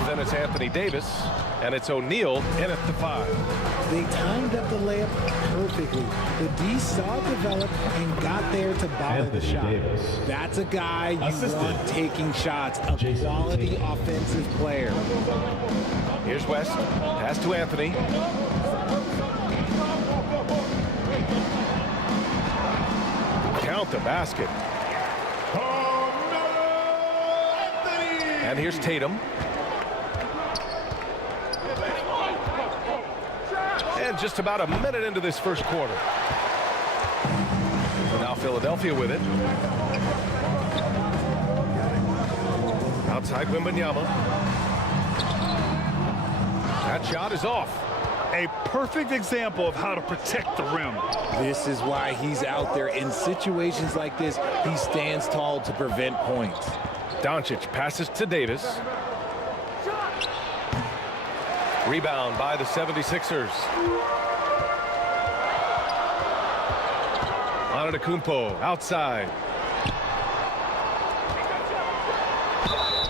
Then it's Anthony Davis. And it's O'Neal in at the 5. They timed up the layup perfectly. The D saw it develop and got there to bother the shot. Davis. That's a guy you want taking shots, a quality offensive player. Here's West. Pass to Anthony. Count the basket. And here's Tatum. And just about a minute into this first quarter. Now Philadelphia with it. Outside Wembanyama. That shot is off. A perfect example of how to protect the rim. This is why he's out there. In situations like this, he stands tall to prevent points. Doncic passes to Davis. Rebound by the 76ers. Antetokounmpo outside.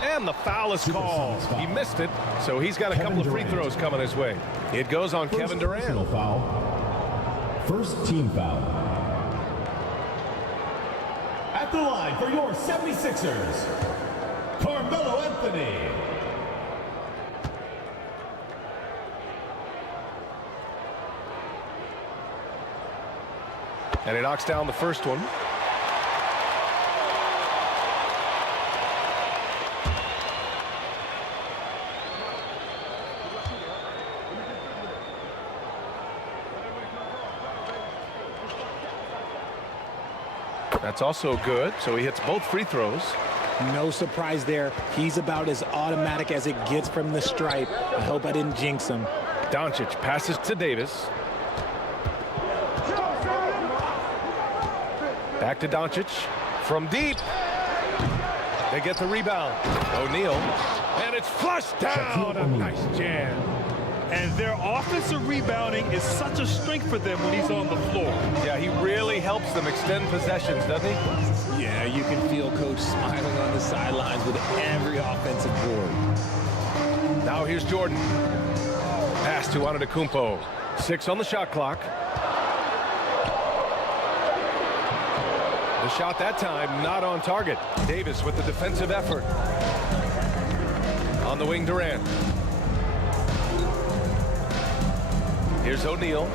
And the foul is called. He missed it, so he's got a couple of free throws coming his way. It goes on Kevin Durant. First team foul. At the line for your 76ers, Carmelo Anthony. And he knocks down the first one. That's also good, so he hits both free throws. No surprise there. He's about as automatic as it gets from the stripe. I hope I didn't jinx him. Doncic passes to Davis. Back to Doncic from deep. They get the rebound. O'Neal. And it's flushed down. A nice jam. And their offensive rebounding is such a strength for them when he's on the floor. Yeah, he really helps them extend possessions, doesn't he? Yeah, you can feel Coach smiling on the sidelines with every offensive board. Now here's Jordan. Pass to Antetokounmpo. 6 on the shot clock. The shot that time not on target. Davis with the defensive effort. On the wing, Durant. Here's O'Neal.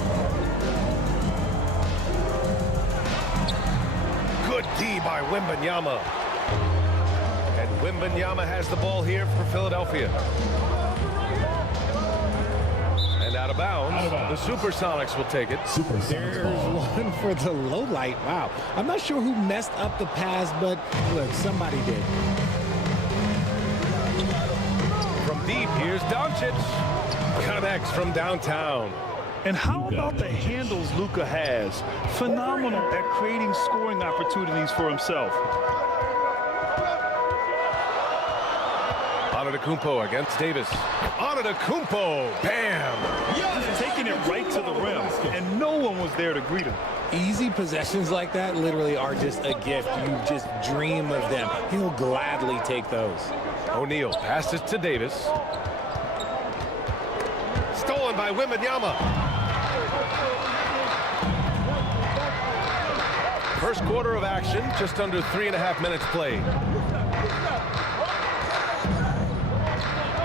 Good D by Wembanyama. And Wembanyama has the ball here for Philadelphia. And out of bounds, the Supersonics will take it. There's one for the low light. Wow. I'm not sure who messed up the pass, but look, somebody did. From deep, here's Doncic. Connects from downtown. And how about the handles Luka has? Phenomenal at creating scoring opportunities for himself. Antetokounmpo against Davis. Antetokounmpo, bam! Just taking it right to the rim, and no one was there to greet him. Easy possessions like that literally are just a gift. You just dream of them. He'll gladly take those. O'Neal passes to Davis. Stolen by Wembanyama. First quarter of action, just under 3.5 minutes played.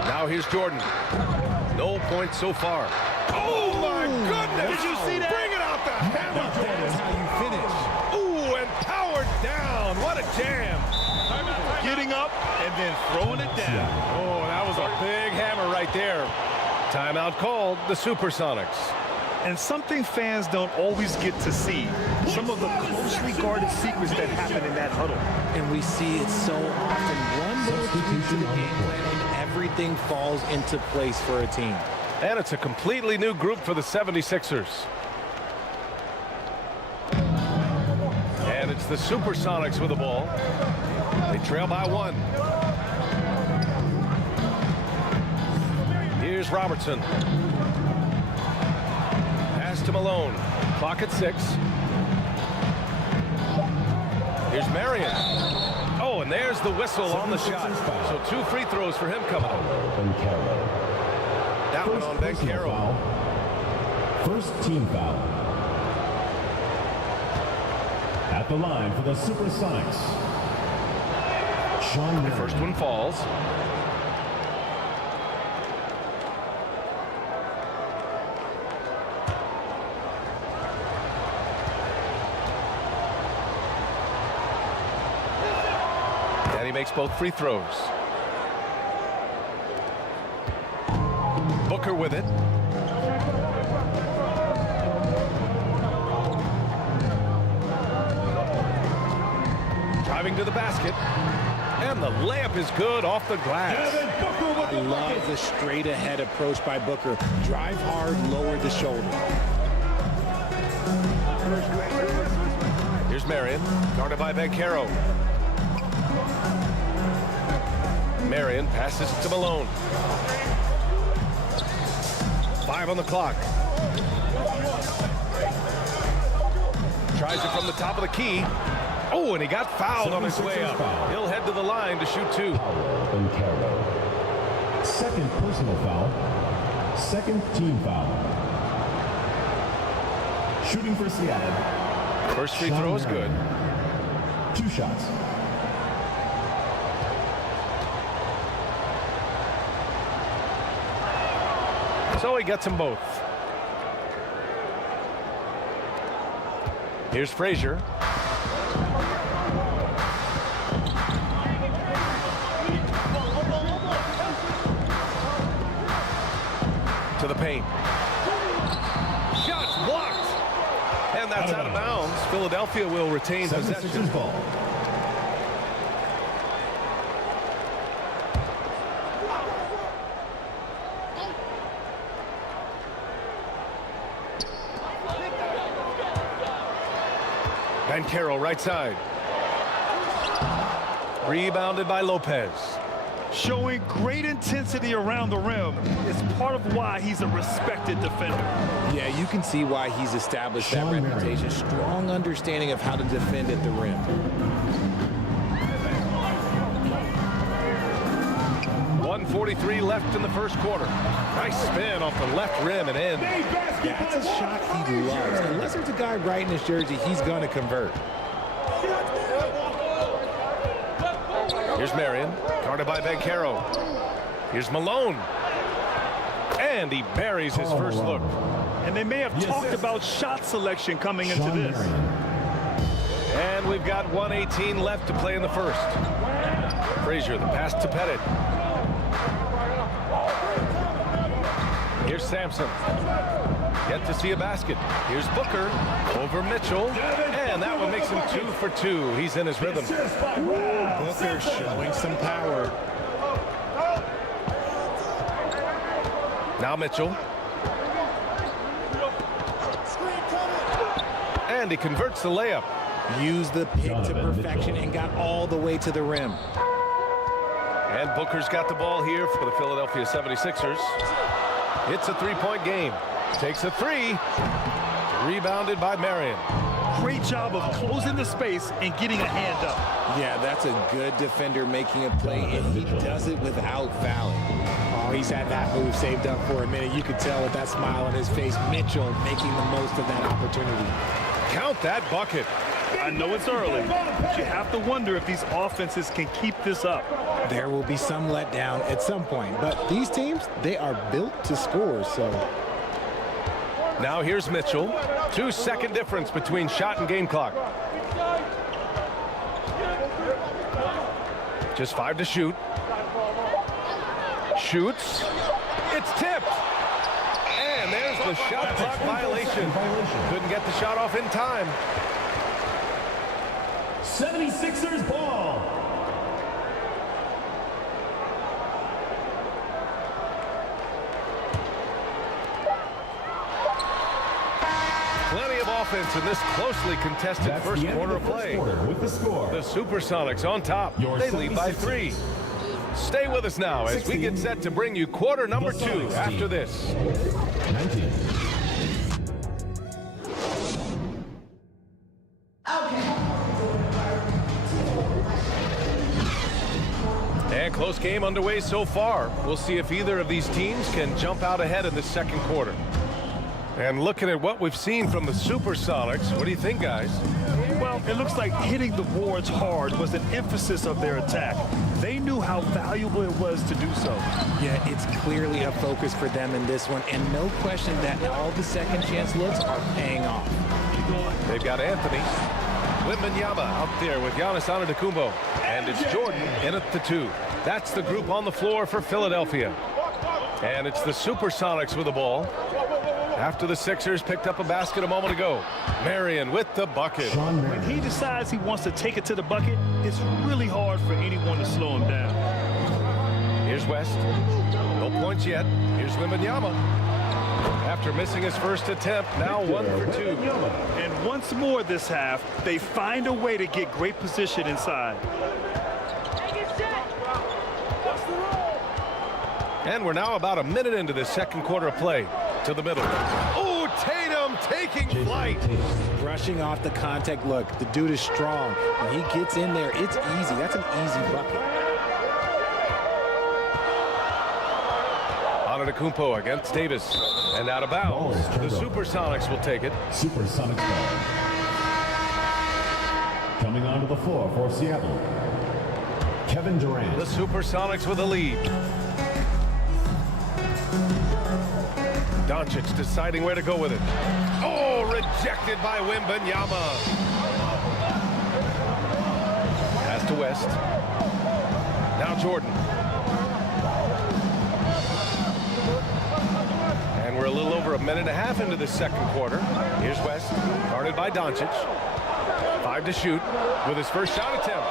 Now here's Jordan. No points so far. Oh my goodness! Did you see that? Bring it out the hammer. That's how you finish. Ooh, and powered down. What a jam. Getting up and then throwing it down. Oh, that was a big hammer right there. Timeout called, the Supersonics. And something fans don't always get to see. Some of the closely guarded secrets that happen in that huddle. And we see it so often. One little tweak to the game plan and everything falls into place for a team. And it's a completely new group for the 76ers. And it's the Supersonics with the ball. They trail by 1. Here's Robertson. Pass to Malone. Clock at 6. Here's Marion. Oh, and there's the whistle on the shot. So 2 free throws for him coming up. That one on Banchero. First team foul. At the line for the Supersonics, Sean. The first one falls. And he makes both free throws. Booker with it. Driving to the basket. And the layup is good off the glass. I love the straight ahead approach by Booker. Drive hard, lower the shoulder. Here's Marion, guarded by Banchero. Marion passes to Malone. 5 on the clock. Tries it from the top of the key. Oh, and he got fouled on his way up. He'll head to the line to shoot 2. Second personal foul. Second team foul. Shooting for Seattle. First free throw is good. 2 shots. So he gets them both. Here's Frazier. To the paint. Shots blocked. And that's out of bounds. Philadelphia will retain possession. Ball. Banchero right side. Rebounded by Lopez. Showing great intensity around the rim is part of why he's a respected defender. Yeah, you can see why he's established that reputation. Strong understanding of how to defend at the rim. 1:43 left in the first quarter. Nice spin off the left rim and in. That's a shot he loves. Unless there's a guy right in his jersey, he's going to convert. Here's Marion, guarded by Banchero. Here's Malone. And he buries his first look. And they may have talked about shot selection coming into this. And we've got 1:18 left to play in the first. Frazier, the pass to Pettit. Here's Sampson. Yet to see a basket. Here's Booker over Mitchell. And that one makes him 2 for 2. He's in his rhythm. Booker showing some power. Now Mitchell. And he converts the layup. Used the pick to perfection and got all the way to the rim. And Booker's got the ball here for the Philadelphia 76ers. It's a 3-point game. Takes a 3. Rebounded by Marion. Great job of closing the space and getting a hand up. Yeah, that's a good defender making a play, and he does it without fouling. Oh, he's had that move saved up for a minute. You could tell with that smile on his face, Mitchell making the most of that opportunity. Count that bucket. I know it's early, but you have to wonder if these offenses can keep this up. There will be some letdown at some point, but these teams, they are built to score, so. Now here's Mitchell. 2-second difference between shot and game clock. Just 5 to shoot. Shoots. It's tipped. And there's the shot clock violation. Couldn't get the shot off in time. 76ers ball. offense in this closely contested first quarter of play. With the score. The Supersonics on top. They lead by 3. Stay with us now as we get set to bring you quarter number 2 after this. 19. And close game underway so far. We'll see if either of these teams can jump out ahead in the second quarter. And looking at what we've seen from the Supersonics, what do you think, guys? Well, it looks like hitting the boards hard was an emphasis of their attack. They knew how valuable it was to do so. Yeah, it's clearly a focus for them in this one, and no question that all the second chance looks are paying off. They've got Anthony WEMBANYAMA out there with Giannis Antetokounmpo, and it's Jordan in at the 2. That's the group on the floor for Philadelphia. And it's the Supersonics with the ball. After the Sixers picked up a basket a moment ago. Marion with the bucket. When he decides he wants to take it to the bucket, it's really hard for anyone to slow him down. Here's West. No points yet. Here's WEMBANYAMA. After missing his first attempt, now 1 for 2. And once more this half, they find a way to get great position inside. And we're now about a minute into the second quarter of play. To the middle. Oh, Tatum taking flight. Brushing off the contact. Look, the dude is strong. When he gets in there, it's easy. That's an easy bucket. Antetokounmpo against Davis. And out of bounds. The Supersonics will take it. Supersonics ball. Coming onto the floor for Seattle, Kevin Durant. The Supersonics with a lead. Doncic deciding where to go with it. Oh, rejected by WEMBANYAMA. Pass to West. Now Jordan. And we're a little over a minute and a half into the second quarter. Here's West, guarded by Doncic. 5 to shoot with his first shot attempt.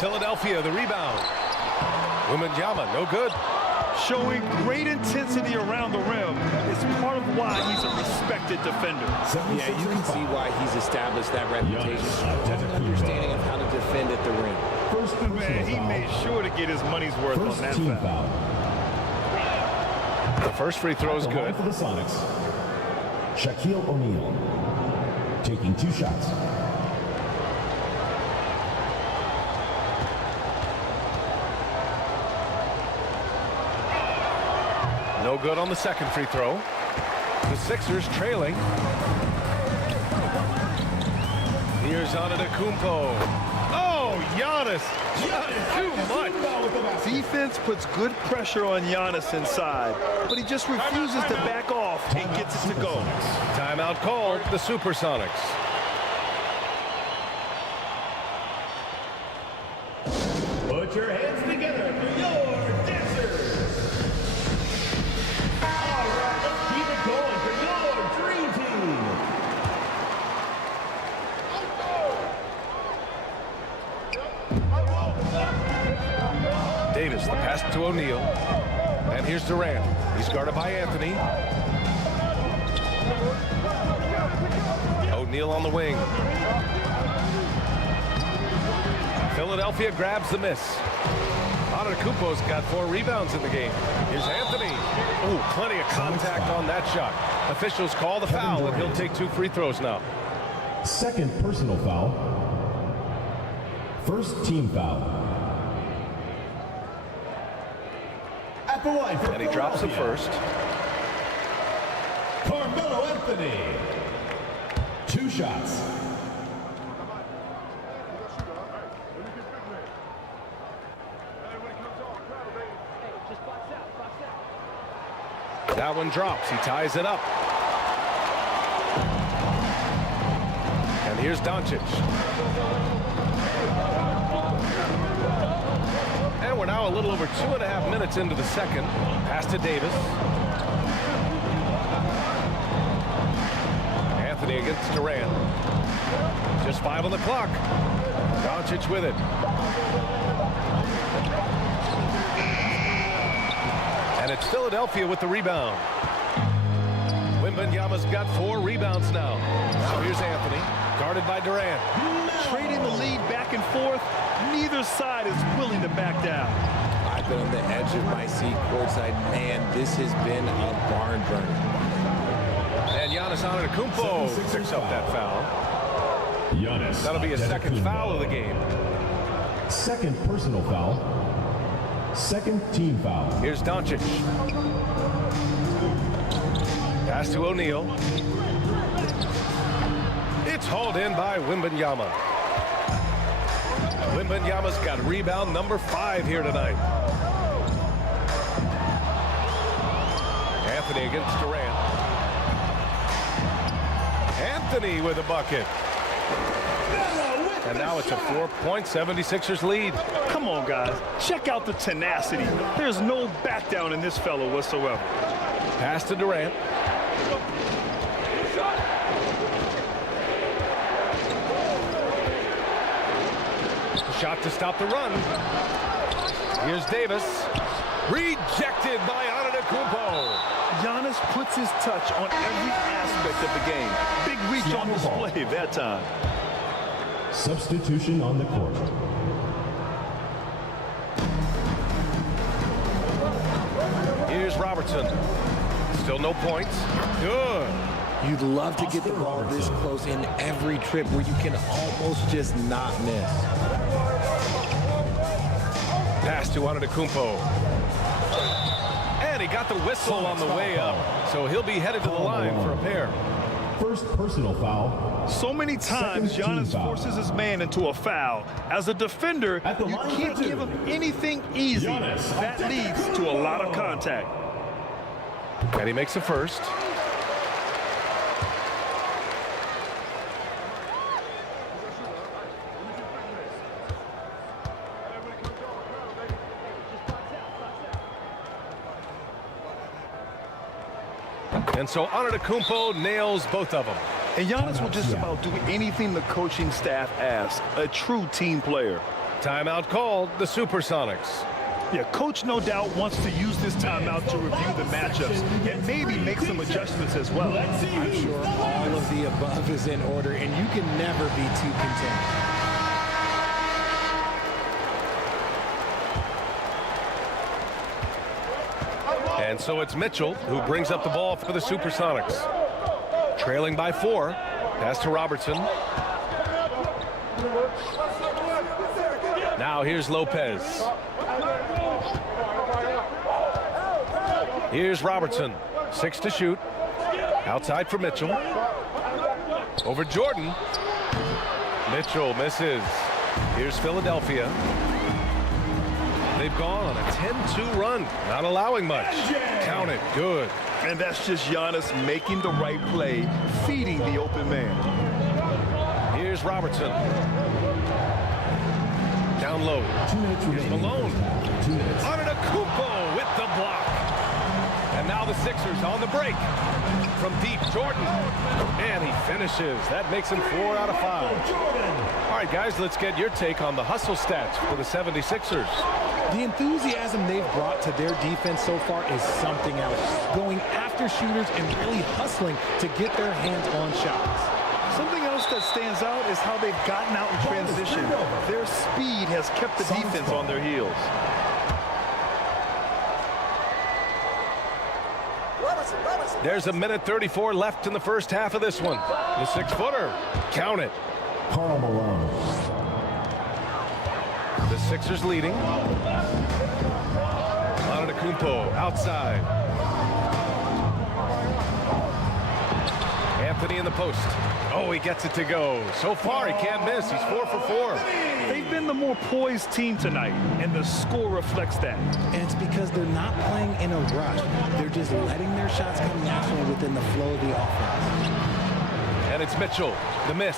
Philadelphia, the rebound. WEMBANYAMA, no good. Showing great intensity around the rim is part of why he's a respected defender. Yeah, you can see why he's established that reputation. That's an understanding of how to defend at the rim. Man, he made sure to get his money's worth on that foul. The first free throw is good. For the Sonics, Shaquille O'Neal taking 2 shots. No good on the second free throw. The Sixers trailing. Here's Antetokounmpo. Oh, Giannis. Too much. Defense puts good pressure on Giannis inside, but he just refuses to back off and gets it to go. Timeout called. The Supersonics. Put your hands together for your dancers. All right, let's keep it going for your dream team. Davis, the pass to O'Neal. And here's Durant. He's guarded by Anthony. O'Neal on the wing. Philadelphia grabs the miss. Antetokounmpo's got 4 rebounds in the game. Here's Anthony. Oh, plenty of contact on that shot. Officials call the foul, and he'll take 2 free throws now. Second personal foul. First team foul. At the line for And he drops the first. Carmelo Anthony. 2 shots. That one drops. He ties it up. And here's Doncic. And we're now a little over 2.5 minutes into the second. Pass to Davis. Anthony against Durant. Just 5 on the clock. Doncic with it. And it's Philadelphia with the rebound. Wembanyama's got 4 rebounds now. Now here's Anthony, guarded by Durant. Trading the lead back and forth, neither side is willing to back down. I've been on the edge of my seat courtside. Man, this has been a barn burner. And Giannis Antetokounmpo picks up that foul. Giannis. That'll be a second foul of the game. Second personal foul. Second team foul. Here's Doncic. Pass to O'Neal. It's hauled in by Wembanyama. Wembanyama's got rebound number 5 here tonight. Anthony against Durant. Anthony with a bucket. And now it's a 4-point 76ers lead. Come on, guys. Check out the tenacity. There's no back down in this fellow whatsoever. Pass to Durant. Shot to stop the run. Here's Davis. Rejected by Antetokounmpo. Giannis puts his touch on every aspect of the game. Big reach on display that time. Substitution on the court. Here's Robertson. Still no points. Good. You'd love to get the ball this close in every trip where you can almost just not miss. Pass to Antetokounmpo. And he got the whistle on the way up. So he'll be headed to the line for a pair. First personal foul. So many times Giannis forces his man into a foul. As a defender, you can't give him anything easy. That leads to a lot of contact. And he makes the first. And so Antetokounmpo nails both of them. And Giannis will just about do anything the coaching staff asks. A true team player. Timeout called, the Supersonics. Yeah, coach no doubt wants to use this timeout to review the matchups and maybe make some adjustments as well. I'm sure all of the above is in order, and you can never be too content. And so it's Mitchell who brings up the ball for the Supersonics. Trailing by 4. Pass to Robertson. Now here's Lopez. Here's Robertson. 6 to shoot. Outside for Mitchell. Over Jordan. Mitchell misses. Here's Philadelphia. They've gone on a 10-2 run, not allowing much. Count it, good. And that's just Giannis making the right play, feeding the open man. Here's Robertson. Down low. Here's Malone. Antetokounmpo with the block. And now the Sixers on the break. From deep, Jordan. And he finishes. That makes him 4 out of 5. All right, guys, let's get your take on the hustle stats for the 76ers. The enthusiasm they've brought to their defense so far is something else. Going after shooters and really hustling to get their hands on shots. Something else that stands out is how they've gotten out in transition. Their speed has kept the defense on their heels. There's a minute 34 left in the first half of this one. The 6-footer. Count it. CARMELO. The Sixers leading. Antetokounmpo outside. Anthony in the post. Oh, he gets it to go. So far, he can't miss. He's 4 for 4. They've been the more poised team tonight, and the score reflects that. And it's because they're not playing in a rush. They're just letting their shots come naturally within the flow of the offense. And it's Mitchell, the miss.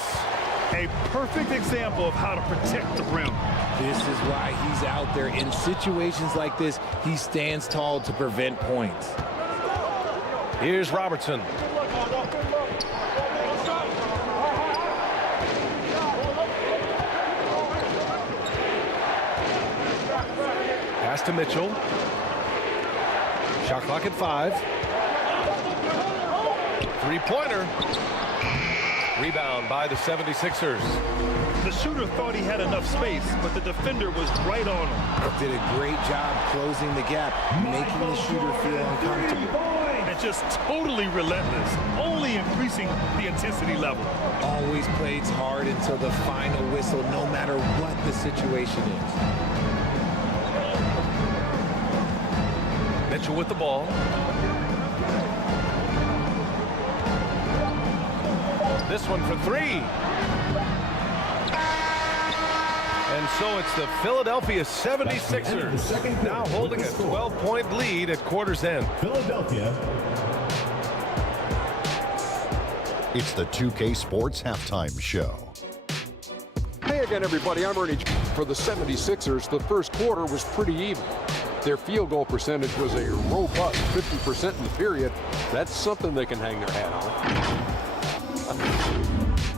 A perfect example of how to protect the rim. This is why he's out there. In situations like this, he stands tall to prevent points. Here's Robertson. Pass to Mitchell. Shot clock at 5. Three-pointer. Rebound by the 76ers. The shooter thought he had enough space, but the defender was right on him. Did a great job closing the gap, making the shooter feel uncomfortable. And just totally relentless, only increasing the intensity level. Always plays hard until the final whistle, no matter what the situation is. Mitchell with the ball. This one for three. And so it's the Philadelphia 76ers now holding a 12-point lead at quarter's end. Philadelphia. It's the 2K Sports Halftime Show. Hey again, everybody. I'm Ernie. For the 76ers, the first quarter was pretty even. Their field goal percentage was a robust 50% in the period. That's something they can hang their hat on.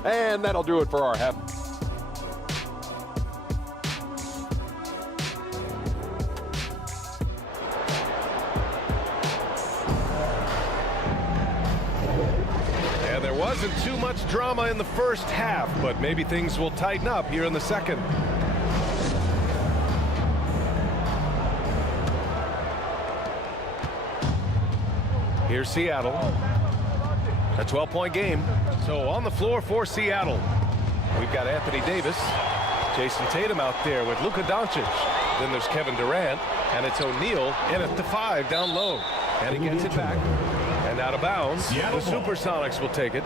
And that'll do it for our half. And there wasn't too much drama in the first half, but maybe things will tighten up here in the second. Here's Seattle. A 12-point game. So on the floor for Seattle, we've got Anthony Davis, Jason Tatum out there with Luka Doncic. Then there's Kevin Durant, and it's O'Neal in at the 5 down low. And he gets it back. And out of bounds, the Supersonics will take it.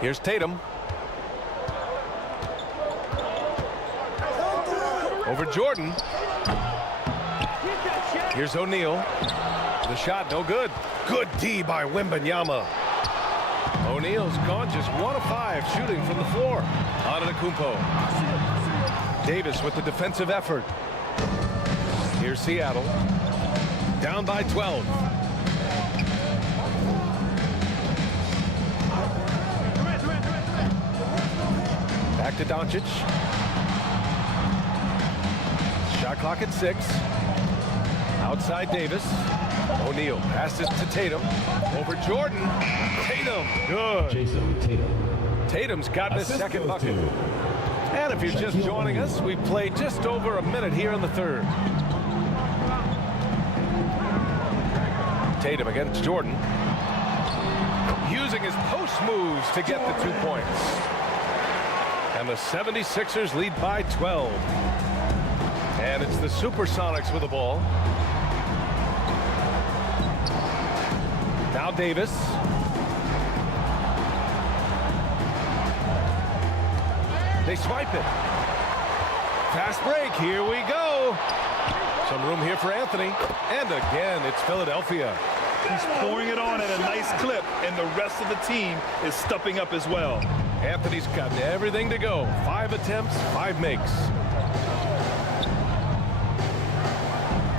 Here's Tatum. Over Jordan. Here's O'Neal. The shot no good. Good D by Wembanyama. O'Neal's gone just 1 of 5 shooting from the floor. ANTETOKOUNMPO. Davis with the defensive effort. Here's Seattle. Down by 12. Back to Doncic. Shot clock at 6. Outside Davis. O'Neal passes to Tatum. Over Jordan. Tatum. Good. Jason Tatum. Tatum's gotten his second bucket. And if you're just joining us, we've played just over a minute here in the third. Tatum against Jordan. Using his post moves to get the 2 points. And the 76ers lead by 12. And it's the Supersonics with the ball. Now Davis. They swipe it. Fast break. Here we go. Some room here for Anthony. And again, it's Philadelphia. He's pouring it on at a nice clip, and the rest of the team is stepping up as well. Anthony's got everything to go. 5 attempts, 5 makes.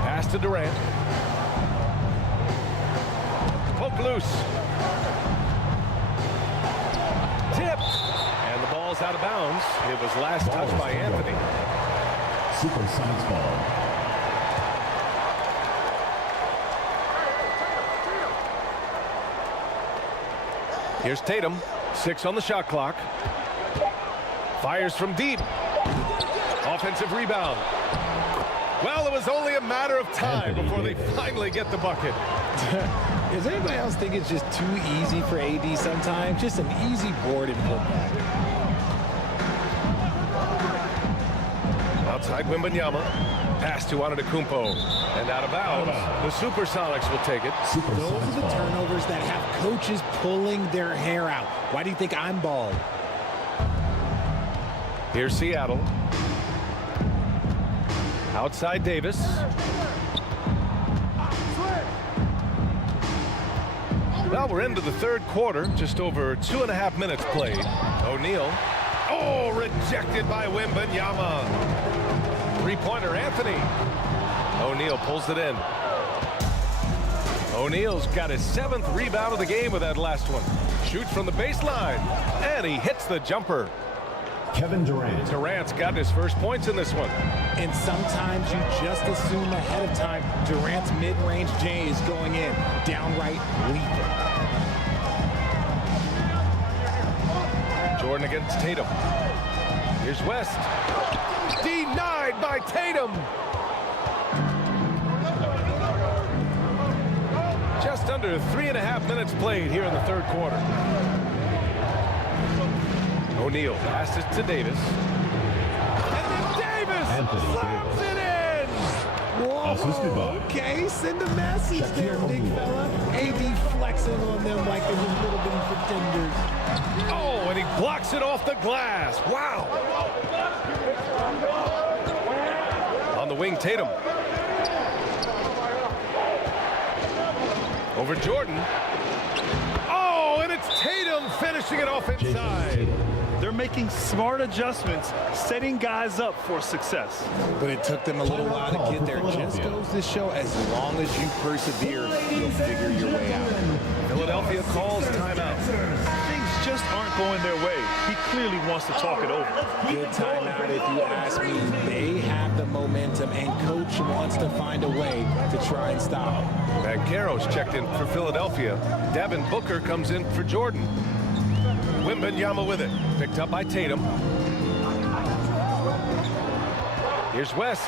Pass to Durant. Poke loose. Tipped. And the ball's out of bounds. It was last touched by Anthony. Supersonics ball. Here's Tatum. 6 on the shot clock. Fires from deep. Offensive rebound. Well, it was only a matter of time before they finally get the bucket. Does anybody else think it's just too easy for AD sometimes? Just an easy board and putback. Outside Wembanyama. Pass to ANTETOKOUNMPO. And out of bounds, the Supersonics will take it. Those are the turnovers that have coaches pulling their hair out. Why do you think I'm bald? Here's Seattle. Outside Davis. Well, we're into the third quarter. Just over 2.5 minutes played. O'Neal. Oh, rejected by Wembanyama. Three-pointer, Anthony. O'Neal pulls it in. O'Neal's got his 7th rebound of the game with that last one. Shoots from the baseline, and he hits the jumper. Kevin Durant. Durant's got his first points in this one. And sometimes you just assume ahead of time Durant's mid-range J is going in. Downright lethal. Jordan against Tatum. Here's West. Denied by Tatum. Just under 3.5 minutes played here in the third quarter. O'Neal passes to Davis. And then Davis slams it in! Whoa, okay, send a message there, big fella. AD flexing on them like they were little bitty pretenders. Oh, and he blocks it off the glass. Wow! On the wing, Tatum. Over Jordan. Oh, and it's Tatum finishing it off inside. They're making smart adjustments, setting guys up for success. But it took them a little while to get there. Just goes to show, as long as you persevere, you'll figure your way out. Philadelphia calls timeout. Things just aren't going their way. He clearly wants to talk it over. Good timeout, if you ask me. They have the momentum, and coach wants to find a way to try and stop them. Banchero's checked in for Philadelphia. Devin Booker comes in for Jordan. WEMBANYAMA with it. Picked up by Tatum. Here's West.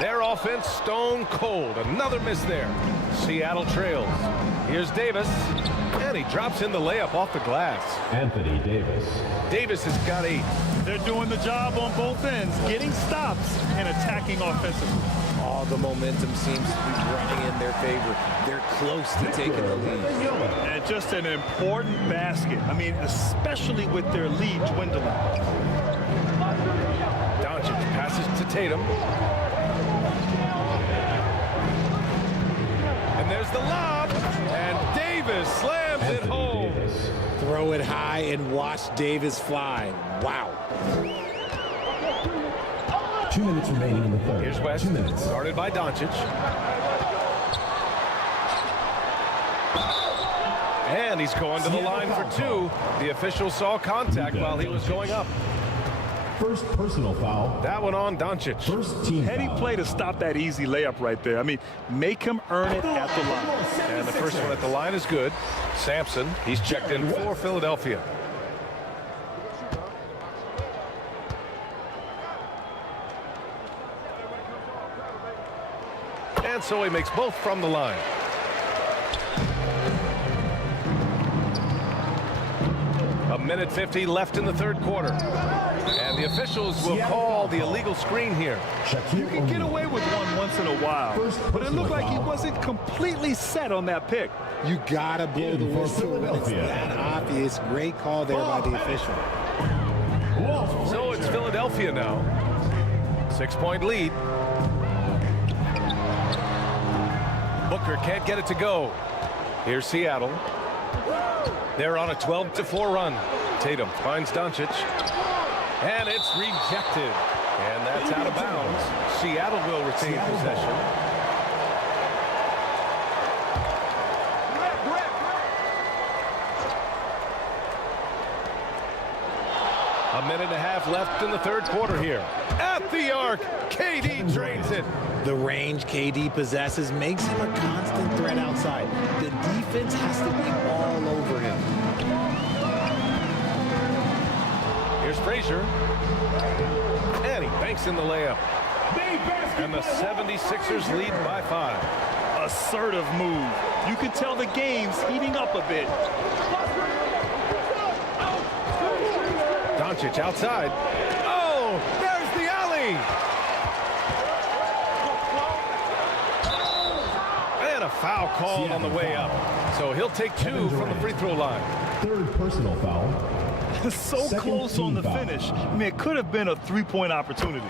Their offense stone cold. Another miss there. Seattle trails. Here's Davis. And he drops in the layup off the glass. Anthony Davis. Davis has got 8. They're doing the job on both ends, getting stops and attacking offensively. All the momentum seems to be running in their favor. They're close to taking the lead. And just an important basket. I mean, especially with their lead dwindling. Doncic passes to Tatum. And there's the lob. And Davis slams it home. Throw it high and watch Davis fly. Wow. 2 minutes remaining in the third. Here's West. 2 minutes. Started by Doncic. And he's going to the line for 2. The official saw contact while he was going up. First personal foul. That one on Doncic. First team Heady foul. play to stop that easy layup right there. I mean, make him earn it at the line. And the first one at the line is good. Sampson, he's checked in for Philadelphia. And so he makes both from the line. A minute 50 left in the third quarter. And the officials will call the illegal screen here. You can get away with one once in a while, but it looked like he wasn't completely set on that pick. You gotta blow the whistle when it's that obvious. Great call there by the official. So it's Philadelphia now. 6-point lead. Booker can't get it to go. Here's Seattle. They're on a 12-4 run. Tatum finds Doncic. And it's rejected. And that's out of bounds. Seattle will retain possession. A minute and a half left in the third quarter here. At the arc, KD drains it. The range KD possesses makes him a constant threat outside. The defense has to be all over him. Here's Frazier. And he banks in the layup. And the 76ers lead by 5. Assertive move. You can tell the game's heating up a bit. Doncic outside. Oh, there's the alley. And a foul called on the way up. So he'll take 2 from the free throw line. Third personal foul. So close on the finish. I mean, it could have been a three-point opportunity.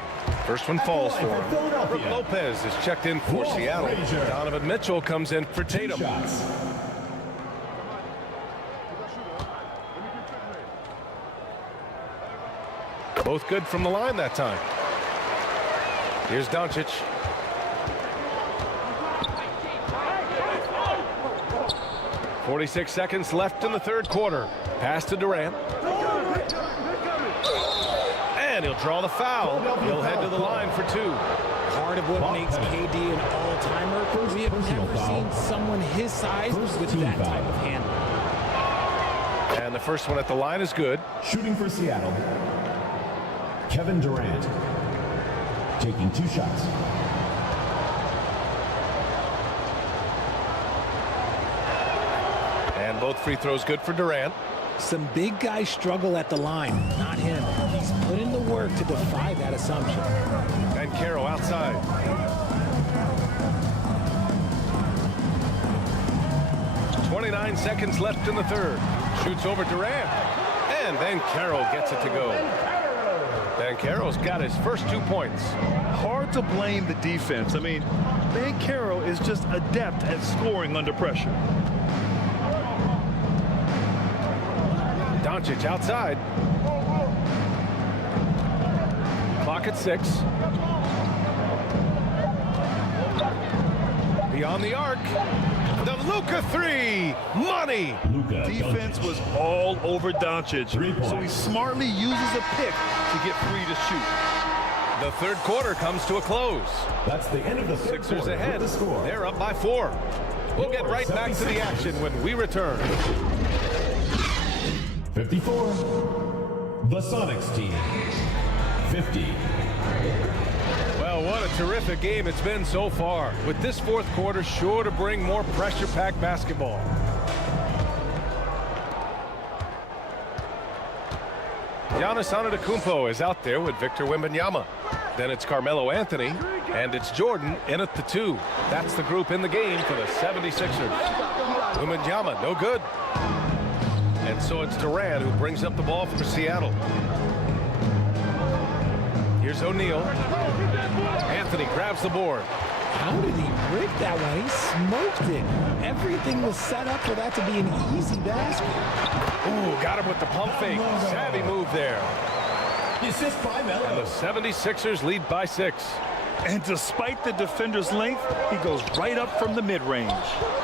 First one falls for him. Brook Lopez is checked in for Seattle. Donovan Mitchell comes in for Tatum. Both good from the line that time. Here's Doncic. .46 seconds left in the third quarter. Pass to Durant. And he'll draw the foul. He'll head to the line for 2. Part of what makes KD an all-timer, we have never seen someone his size with that type of handle. And the first one at the line is good. Shooting for Seattle, Kevin Durant, taking 2 shots. And both free throws good for Durant. Some big guys struggle at the line, not him. He's put in the work to defy that assumption. Banchero outside. .29 seconds left in the third. Shoots over Durant. And Banchero gets it to go. Banchero's got his first 2 points. Hard to blame the defense. I mean, Banchero is just adept at scoring under pressure. Doncic outside. Clock at 6. Beyond the arc. The Luka 3. Money. Defense was all over Doncic, so he smartly uses a pick to get free to shoot. The third quarter comes to a close. That's the end of the third Sixers quarter. ahead. The score. They're up by 4. We'll get right back to the action when we return. 54. The Sonics team. 50. Well, what a terrific game it's been so far, with this fourth quarter sure to bring more pressure-packed basketball. Giannis Antetokounmpo is out there with Victor Wembanyama. Then it's Carmelo Anthony, and it's Jordan in at the 2. That's the group in the game for the 76ers. Wembanyama, no good. And so it's Durant who brings up the ball for Seattle. Here's O'Neal. Anthony grabs the board. How did he break that one? He smoked it. Everything was set up for that to be an easy basket. Ooh, got him with the pump fake. Savvy move there. Assist by Melo. And the 76ers lead by 6. And despite the defender's length, he goes right up from the mid-range.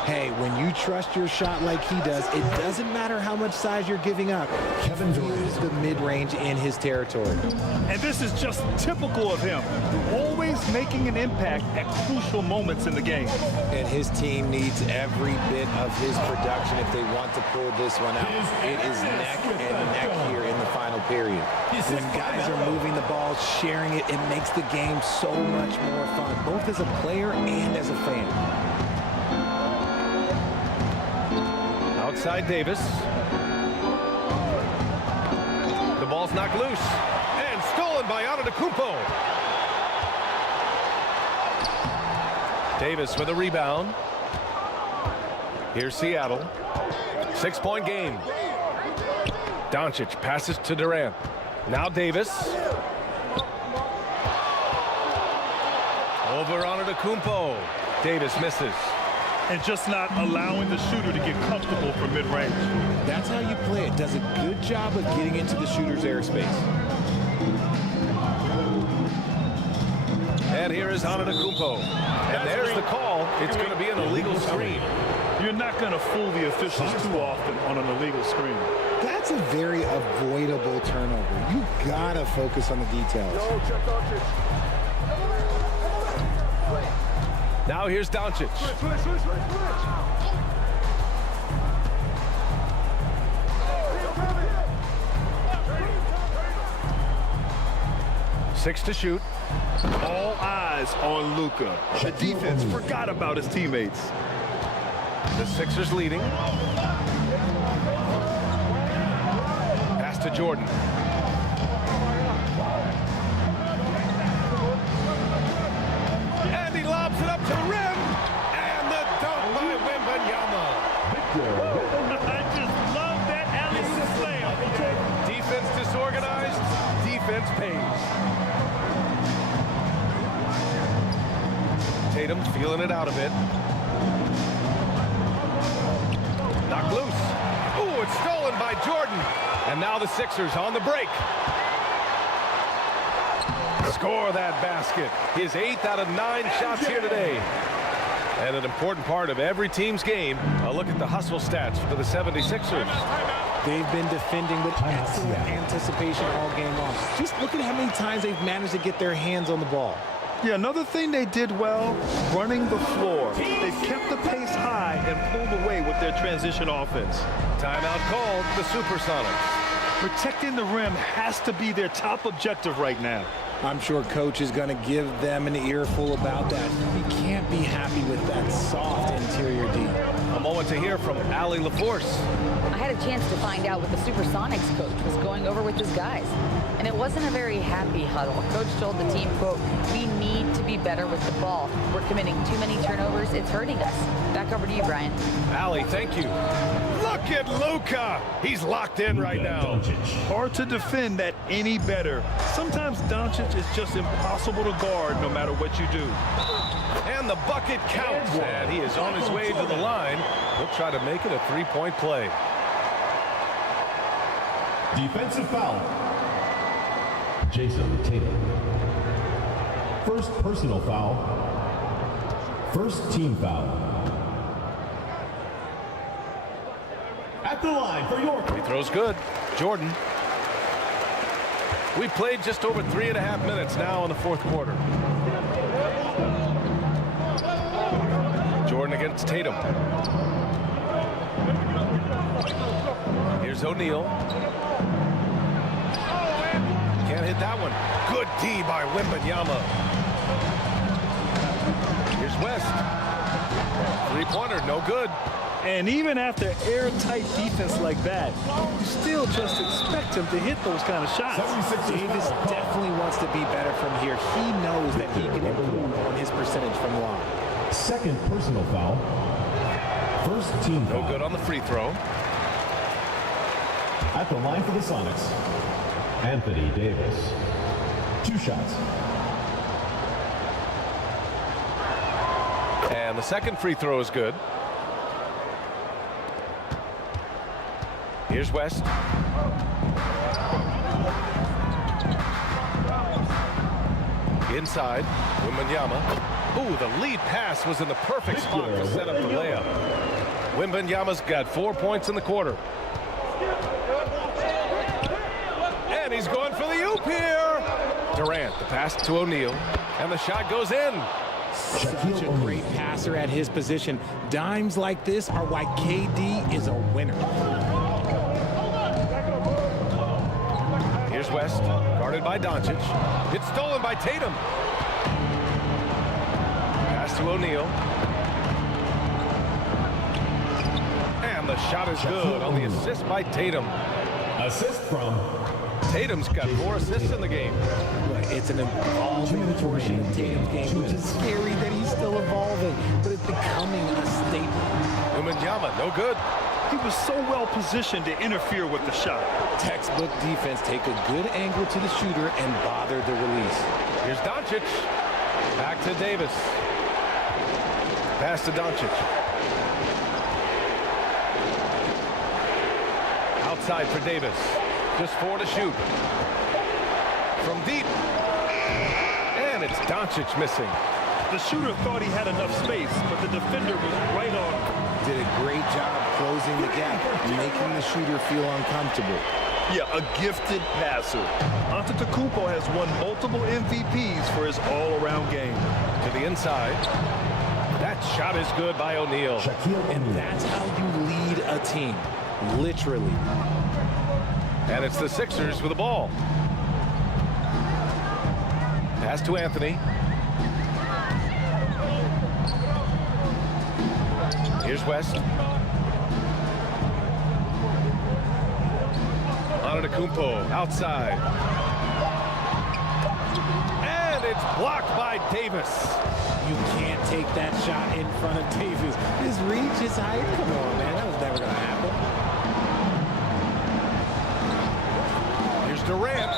Hey, when you trust your shot like he does, it doesn't matter how much size you're giving up. Kevin views the mid-range in his territory. And this is just typical of him, always making an impact at crucial moments in the game. And his team needs every bit of his production if they want to pull this one out. It is neck and neck here in the final period. When guys are moving the ball, sharing it, it makes the game so much more fun, both as a player and as a fan. Outside Davis. The ball's knocked loose and stolen by Antetokounmpo. Davis with a rebound. Here's Seattle. 6-point game. Doncic passes to Durant. Now Davis. Over Antetokounmpo. Davis misses. And just not allowing the shooter to get comfortable from mid-range. That's how you play it. Does a good job of getting into the shooter's airspace. And here is Antetokounmpo. And there's the call. It's going to be an illegal screen. You're not going to fool the officials too often on an illegal screen. That's a very avoidable turnover. You gotta focus on the details. Now here's Doncic. Six to shoot. All eyes on Luka. The defense forgot about his teammates. The Sixers leading. Pass to Jordan. And he lobs it up to the rim. And the dunk by Wembanyama. I just love that alley-oop slam. Defense disorganized. Defense pays. Tatum's feeling it out a bit. Knocked loose. Ooh, it's stolen by Jordan. And now the Sixers on the break. Score that basket. His 8th out of 9 shots here today. And an important part of every team's game. A look at the hustle stats for the 76ers. They've been defending with excellent anticipation all game long. Just look at how many times they've managed to get their hands on the ball. Yeah, another thing they did well, running the floor. They've kept the pace high and pulled away with their transition offense. Timeout called, the Supersonics. Protecting the rim has to be their top objective right now. I'm sure coach is going to give them an earful about that. He can't be happy with that soft interior D. A moment to hear from Allie LaForce. I had a chance to find out what the Supersonics coach was going over with his guys. And it wasn't a very happy huddle. Coach told the team, quote, "We need to be better with the ball. We're committing too many turnovers. It's hurting us." Back over to you, Brian. Allie, thank you. Look at Luka. He's locked in right now. Hard to defend that any better. Sometimes Doncic is just impossible to guard no matter what you do. And the bucket counts. And he is on his way to the line. He'll try to make it a three-point play. Defensive foul. Jason Tatum. First personal foul. First team foul. At the line for York. Free throw's good. Jordan. We played just over 3.5 minutes now in the fourth quarter. Jordan against Tatum. Here's O'Neal. Can't hit that one. Good D by Wembanyama. Here's West. Three-pointer, no good. And even after airtight defense like that, you still just expect him to hit those kind of shots. Davis definitely wants to be better from here. He knows that he can improve on his percentage from the line. Second personal foul. First team foul. No good on the free throw. At the line for the Sonics, Anthony Davis. 2 shots. And the second free throw is good. Here's West. Inside, Wembanyama. Ooh, the lead pass was in the perfect spot to set up the layup. Wembanyama's got 4 points in the quarter. And he's going for the oop here. Durant, the pass to O'Neal, and the shot goes in. Such a great passer at his position. Dimes like this are why KD is a winner. Here's West, guarded by Doncic. It's stolen by Tatum. Pass to O'Neal. And the shot is good on the assist by Tatum. Assist from Tatum's got 4 assists in the game. It's an evolving portion of Tatum's game, which is scary that he's still evolving, but it's becoming a staple. Wembanyama, no good. He was so well positioned to interfere with the shot. Textbook defense, take a good angle to the shooter and bother the release. Here's Doncic. Back to Davis. Pass to Doncic. Outside for Davis. Just 4 to shoot. From deep. And it's Doncic missing. The shooter thought he had enough space, but the defender was right on him. Did a great job closing the gap, making the shooter feel uncomfortable. Yeah, a gifted passer. Antetokounmpo has won multiple MVPs for his all-around game. To the inside. That shot is good by O'Neal. And that's how you lead a team, literally. And it's the Sixers with the ball. Pass to Anthony. Here's West. Antetokounmpo outside. And it's blocked by Davis. You can't take that shot in front of Davis. His reach, his height, come on, man. That was never going to happen. Here's Durant.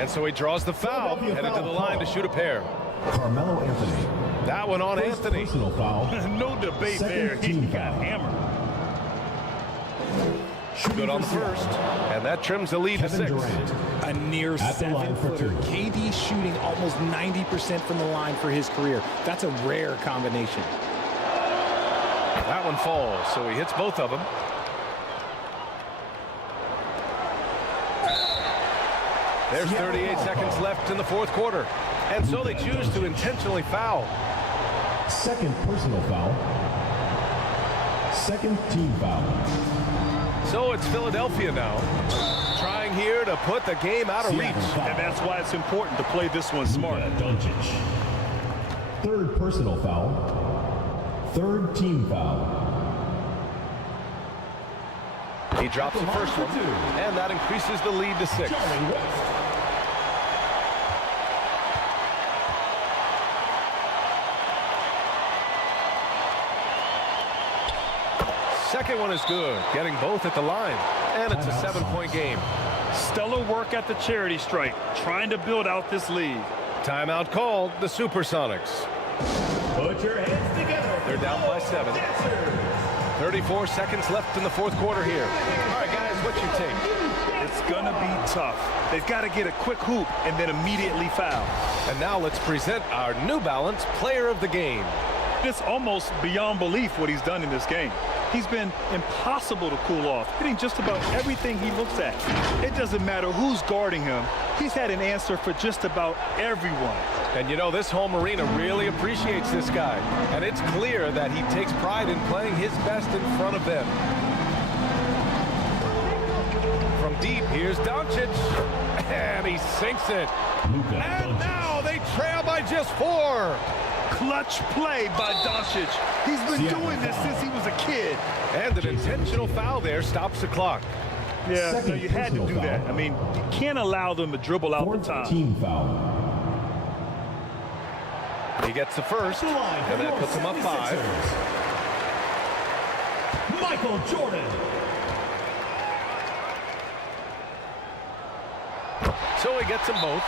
And so he draws the foul, headed to the line to shoot a pair. Carmelo Anthony. That one on First Anthony. Personal foul. No debate there. He got hammered. Good on the first. And that trims the lead to 6. Durant. A near 7-footer. KD shooting almost 90% from the line for his career. That's a rare combination. That one falls, so he hits both of them. There's 38 seconds left in the fourth quarter. And so they choose to intentionally foul. Second personal foul. Second team foul. So it's Philadelphia now, trying here to put the game out of reach. And that's why it's important to play this one smart. Third personal foul. Third team foul. He drops the first one, and that increases the lead to 6. Second one is good, getting both at the line, and it's a 7-point game. Stellar work at the charity stripe, trying to build out this lead. Timeout called, the Supersonics. Put your hands together. They're down by 7. 34 seconds left in the fourth quarter here. All right, guys, what's your take? It's gonna be tough. They've got to get a quick hoop and then immediately foul. And now let's present our New Balance Player of the Game. It's almost beyond belief what he's done in this game. He's been impossible to cool off, hitting just about everything he looks at. It doesn't matter who's guarding him. He's had an answer for just about everyone. And you know, this home arena really appreciates this guy. And it's clear that he takes pride in playing his best in front of them. From deep, here's Doncic. And he sinks it. And now they trail by just 4. Clutch play by Doncic. He's been doing this since he was a kid. And an intentional foul there stops the clock. Yeah, no, you had to do that. I mean, you can't allow them to dribble out the time. Team foul. He gets the first, and that puts him up 5. Michael Jordan. So he gets them both,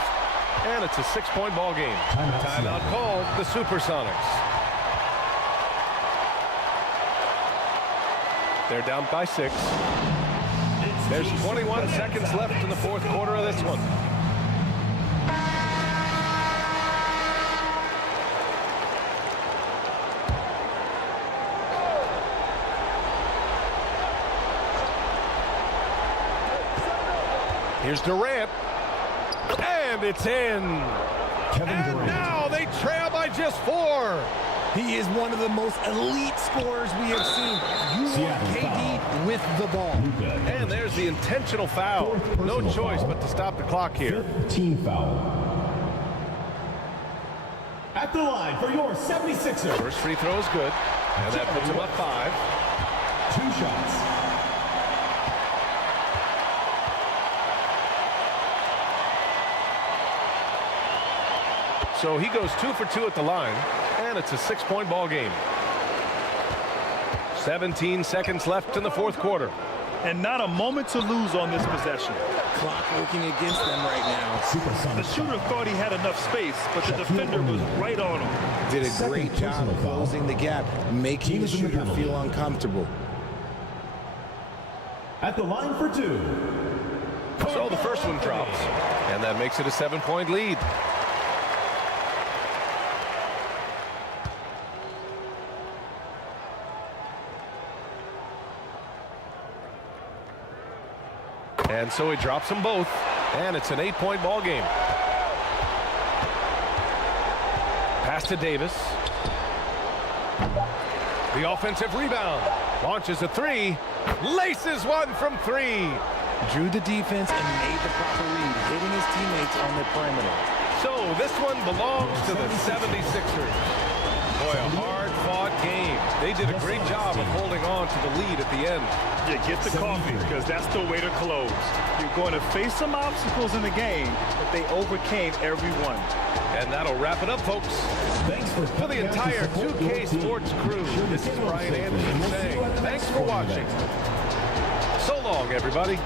and it's a 6-point ball game. Timeout called, the Supersonics. They're down by 6. There's 21 seconds left in the fourth quarter of this one. Here's Durant, and it's in. And now they trail by just 4. He is one of the most elite scorers we have seen. You want KD with the ball. And there's the intentional foul. No choice but to stop the clock here. Team foul. At the line for your 76ers. First free throw is good, and that puts him up 5. 2 shots. So he goes 2 for 2 at the line, and it's a 6-point ball game. 17 seconds left in the fourth quarter. And not a moment to lose on this possession. Clock working against them right now. The shooter thought he had enough space, but the defender was right on him. Did a great job of closing the gap, making the shooter feel uncomfortable. At the line for 2. So the first one drops, and that makes it a 7-point lead. And so he drops them both, and it's an 8-point ball game. Pass to Davis. The offensive rebound. Launches a 3. Laces one from 3. Drew the defense and made the proper read, hitting his teammates on the perimeter. So this one belongs to the 76ers. Boy, a hard-fought game. They did a great job of holding on to the lead at the end. Yeah, get the coffee, because that's the way to close. You're going to face some obstacles in the game, but they overcame every one. And that'll wrap it up, folks. Thanks for the entire 2K Sports crew, this is Brian Anderson saying thanks for watching. So long, everybody.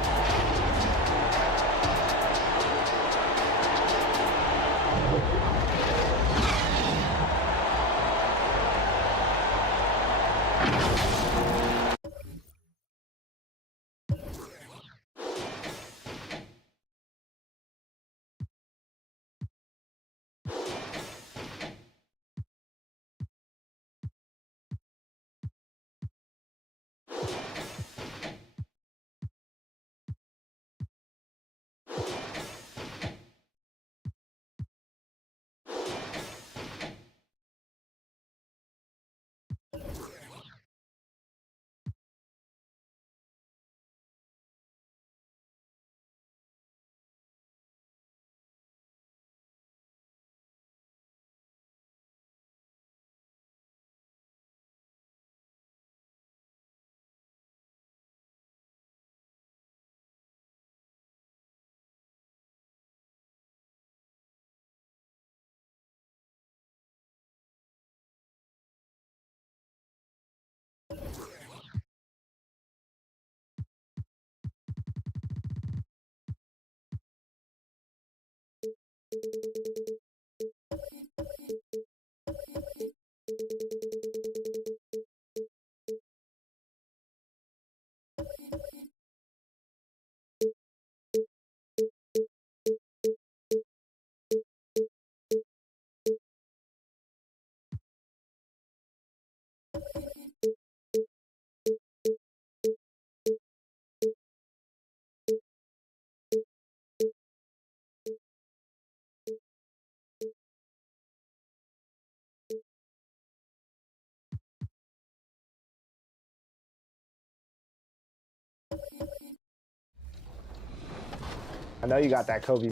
I know you got that Kobe.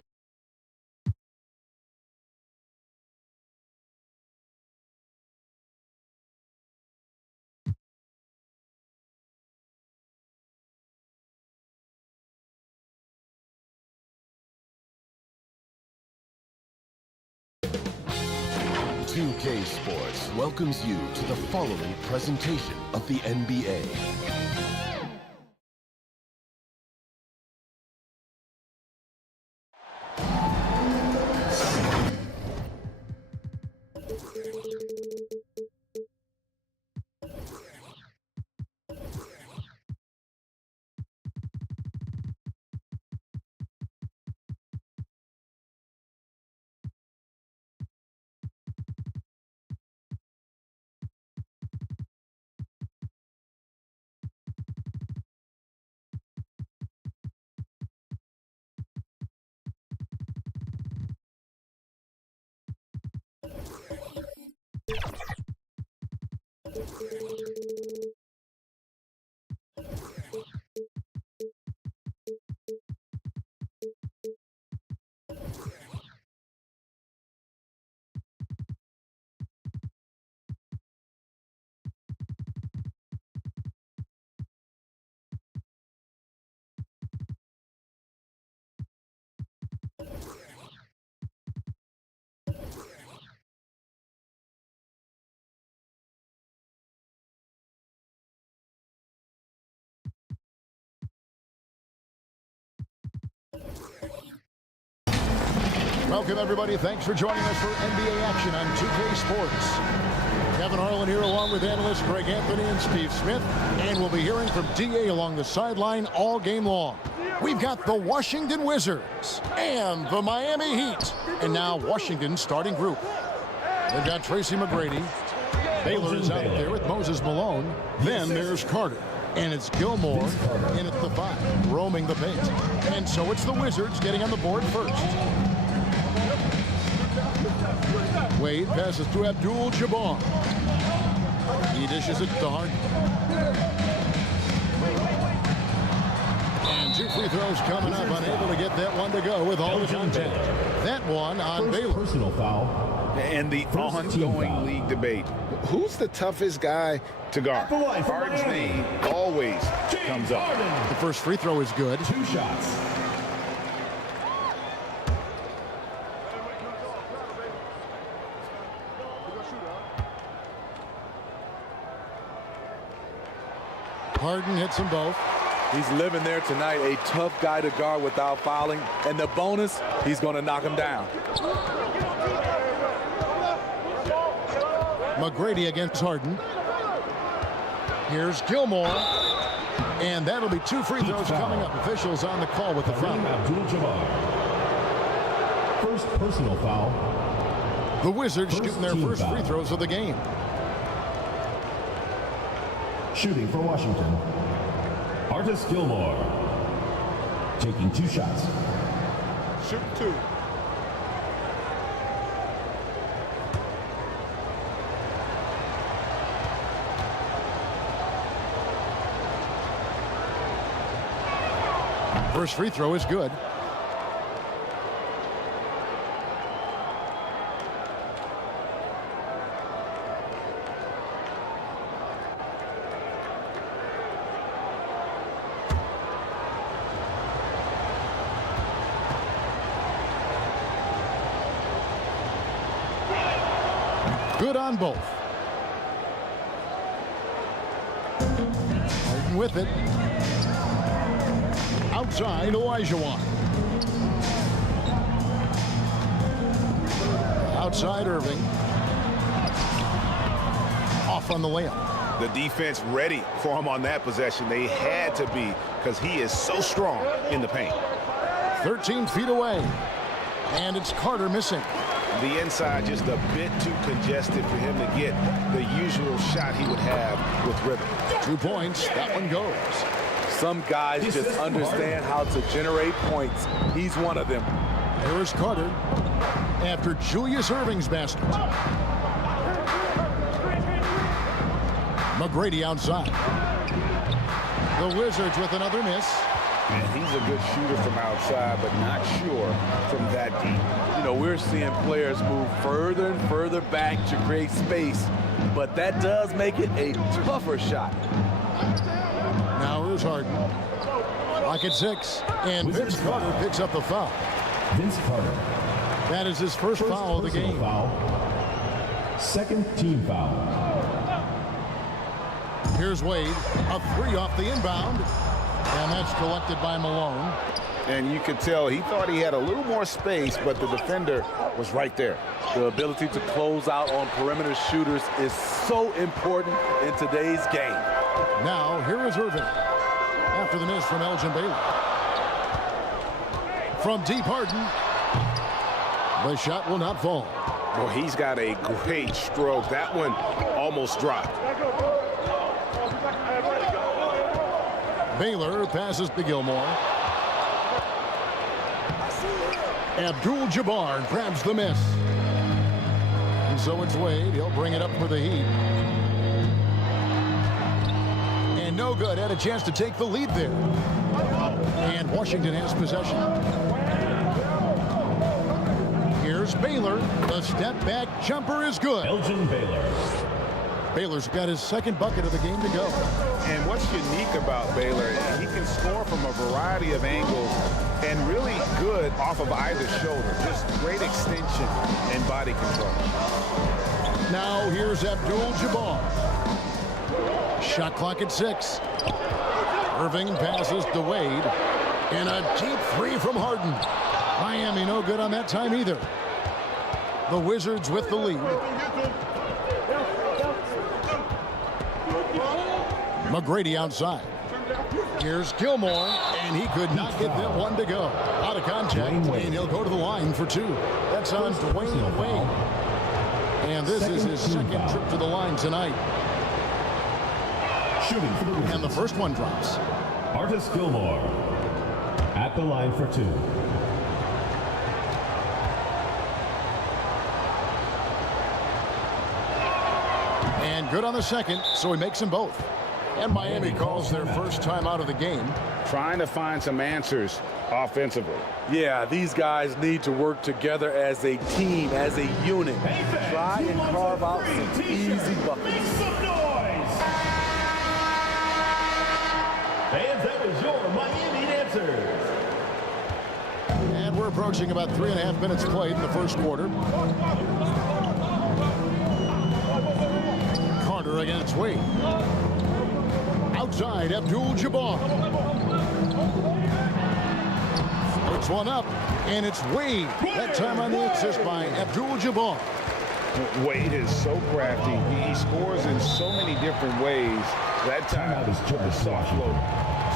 K Sports welcomes you to the following presentation of the NBA. Welcome, everybody. Thanks for joining us for NBA action on 2K Sports. Kevin Harlan here along with analysts Greg Anthony and Steve Smith. And we'll be hearing from DA along the sideline all game long. We've got the Washington Wizards and the Miami Heat. And now Washington's starting group. They've got Tracy McGrady. Baylor is out there with Moses Malone. Then there's Carter. And it's Gilmore in at the 5, roaming the paint. And so it's the Wizards getting on the board first. Wade passes to ABDUL-JABBAR. He dishes it to Harden. And 2 free throws coming up, unable to get that one to go with all the contact. That one on Baylor. Personal foul. And the ongoing league debate. Who's the toughest guy to guard? Harden's name always comes up. The first free throw is good. 2 shots. Harden hits them both. He's living there tonight, a tough guy to guard without fouling. And the bonus, he's going to knock him down. McGrady against Harden. Here's Gilmore. And that'll be 2 free throws coming up. Officials on the call with the foul. ABDUL-JABBAR. First personal foul. The Wizards shooting their first free throws of the game. Shooting for Washington, Artis Gilmore. Taking 2 shots. Shoot 2. First free throw is good. Good on both. Harden with it. Outside, OLAJUWON. Outside, Irving. Off on the layup. The defense ready for him on that possession. They had to be because he is so strong in the paint. 13 feet away. And it's Carter missing. The inside just a bit too congested for him to get the usual shot he would have with rhythm. 2 points. That one goes. Some guys just understand how to generate points. He's one of them. Here is Carter after Julius Erving's basket. McGrady outside. The Wizards with another miss. And he's a good shooter from outside, but not sure from that deep. You know, we're seeing players move further and further back to create space, but that does make it a tougher shot. Now here's Harden. Lock at 6, and Vince Carter picks up the foul. Vince Carter. That is his first foul of the game. Foul. Second team foul. Here's Wade, a 3 off the inbound, and that's collected by Malone. And you could tell he thought he had a little more space, but the defender was right there. The ability to close out on perimeter shooters is so important in today's game. Now, here is Irving. After the miss from Elgin Baylor. From deep, Harden. The shot will not fall. Well, he's got a great stroke. That one almost dropped. Baylor passes to Gilmore. ABDUL-JABBAR grabs the miss. And so it's Wade. He'll bring it up for the Heat. And no good. Had a chance to take the lead there. And Washington has possession. Here's Baylor. The step back jumper is good. Elgin Baylor. Baylor's got his second bucket of the game to go. And what's unique about Baylor, he can score from a variety of angles and really good off of either shoulder. Just great extension and body control. Now here's ABDUL-JABBAR. Shot clock at 6. Irving passes to Wade. And a deep 3 from Harden. Miami no good on that time either. The Wizards with the lead. McGrady outside. Here's Gilmore, and he could not get that one to go. Out of contact, and he'll go to the line for 2. That's on Dwayne Wade. And this is his second trip to the line tonight. Shooting for the Wizards. And the first one drops. Artis Gilmore at the line for 2. And good on the second, so he makes them both. And Miami calls their first time out of the game. Trying to find some answers offensively. Yeah, these guys need to work together as a team, as a unit. Try and carve out some easy buckets. And that was your Miami answers. And we're approaching about 3.5 minutes played in the first quarter. Carter against Wade. Outside, ABDUL-JABBAR. Puts one up, and it's Wade. That time on the assist by ABDUL-JABBar. Wade is so crafty. He scores in so many different ways. That time is just a soft float.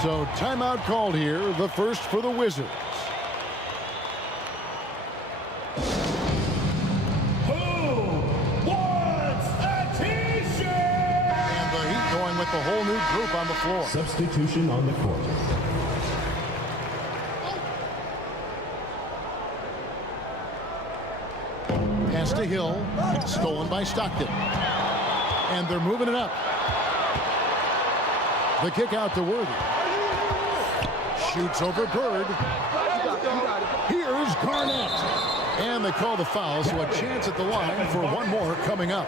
So timeout called here, the first for the Wizards. With the whole new group on the floor. Substitution on the court. Pass to Hill, stolen by Stockton. And they're moving it up. The kick out to Worthy. Shoots over Bird. Here's Garnett. And they call the foul, so a chance at the line for one more coming up.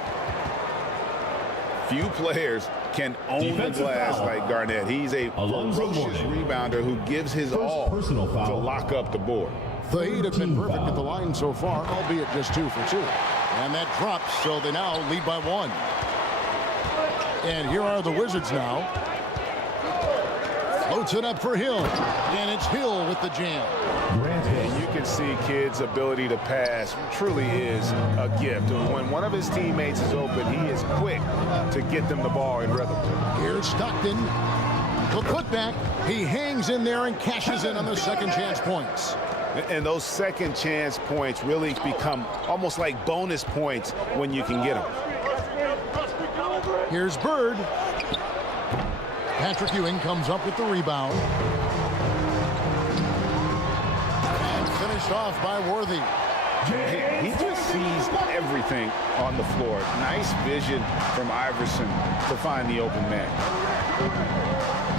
Few players can own the glass like Garnett. He's a ferocious rebounder who gives his all to lock up the board. The Heat have been perfect at the line so far, albeit just 2 for 2. And that drops, so they now lead by 1. And here are the Wizards now. Floats it up for Hill. And it's Hill with the jam. And you can see Kidd's ability to pass truly is a gift. When one of his teammates is open, he is quick to get them the ball in rhythm. Here's Stockton. The putback. He hangs in there and cashes in on the second chance points. And those second chance points really become almost like bonus points when you can get them. Here's Bird. Patrick Ewing comes up with the rebound. And finished off by Worthy. He just sees everything on the floor. Nice vision from Iverson to find the open man.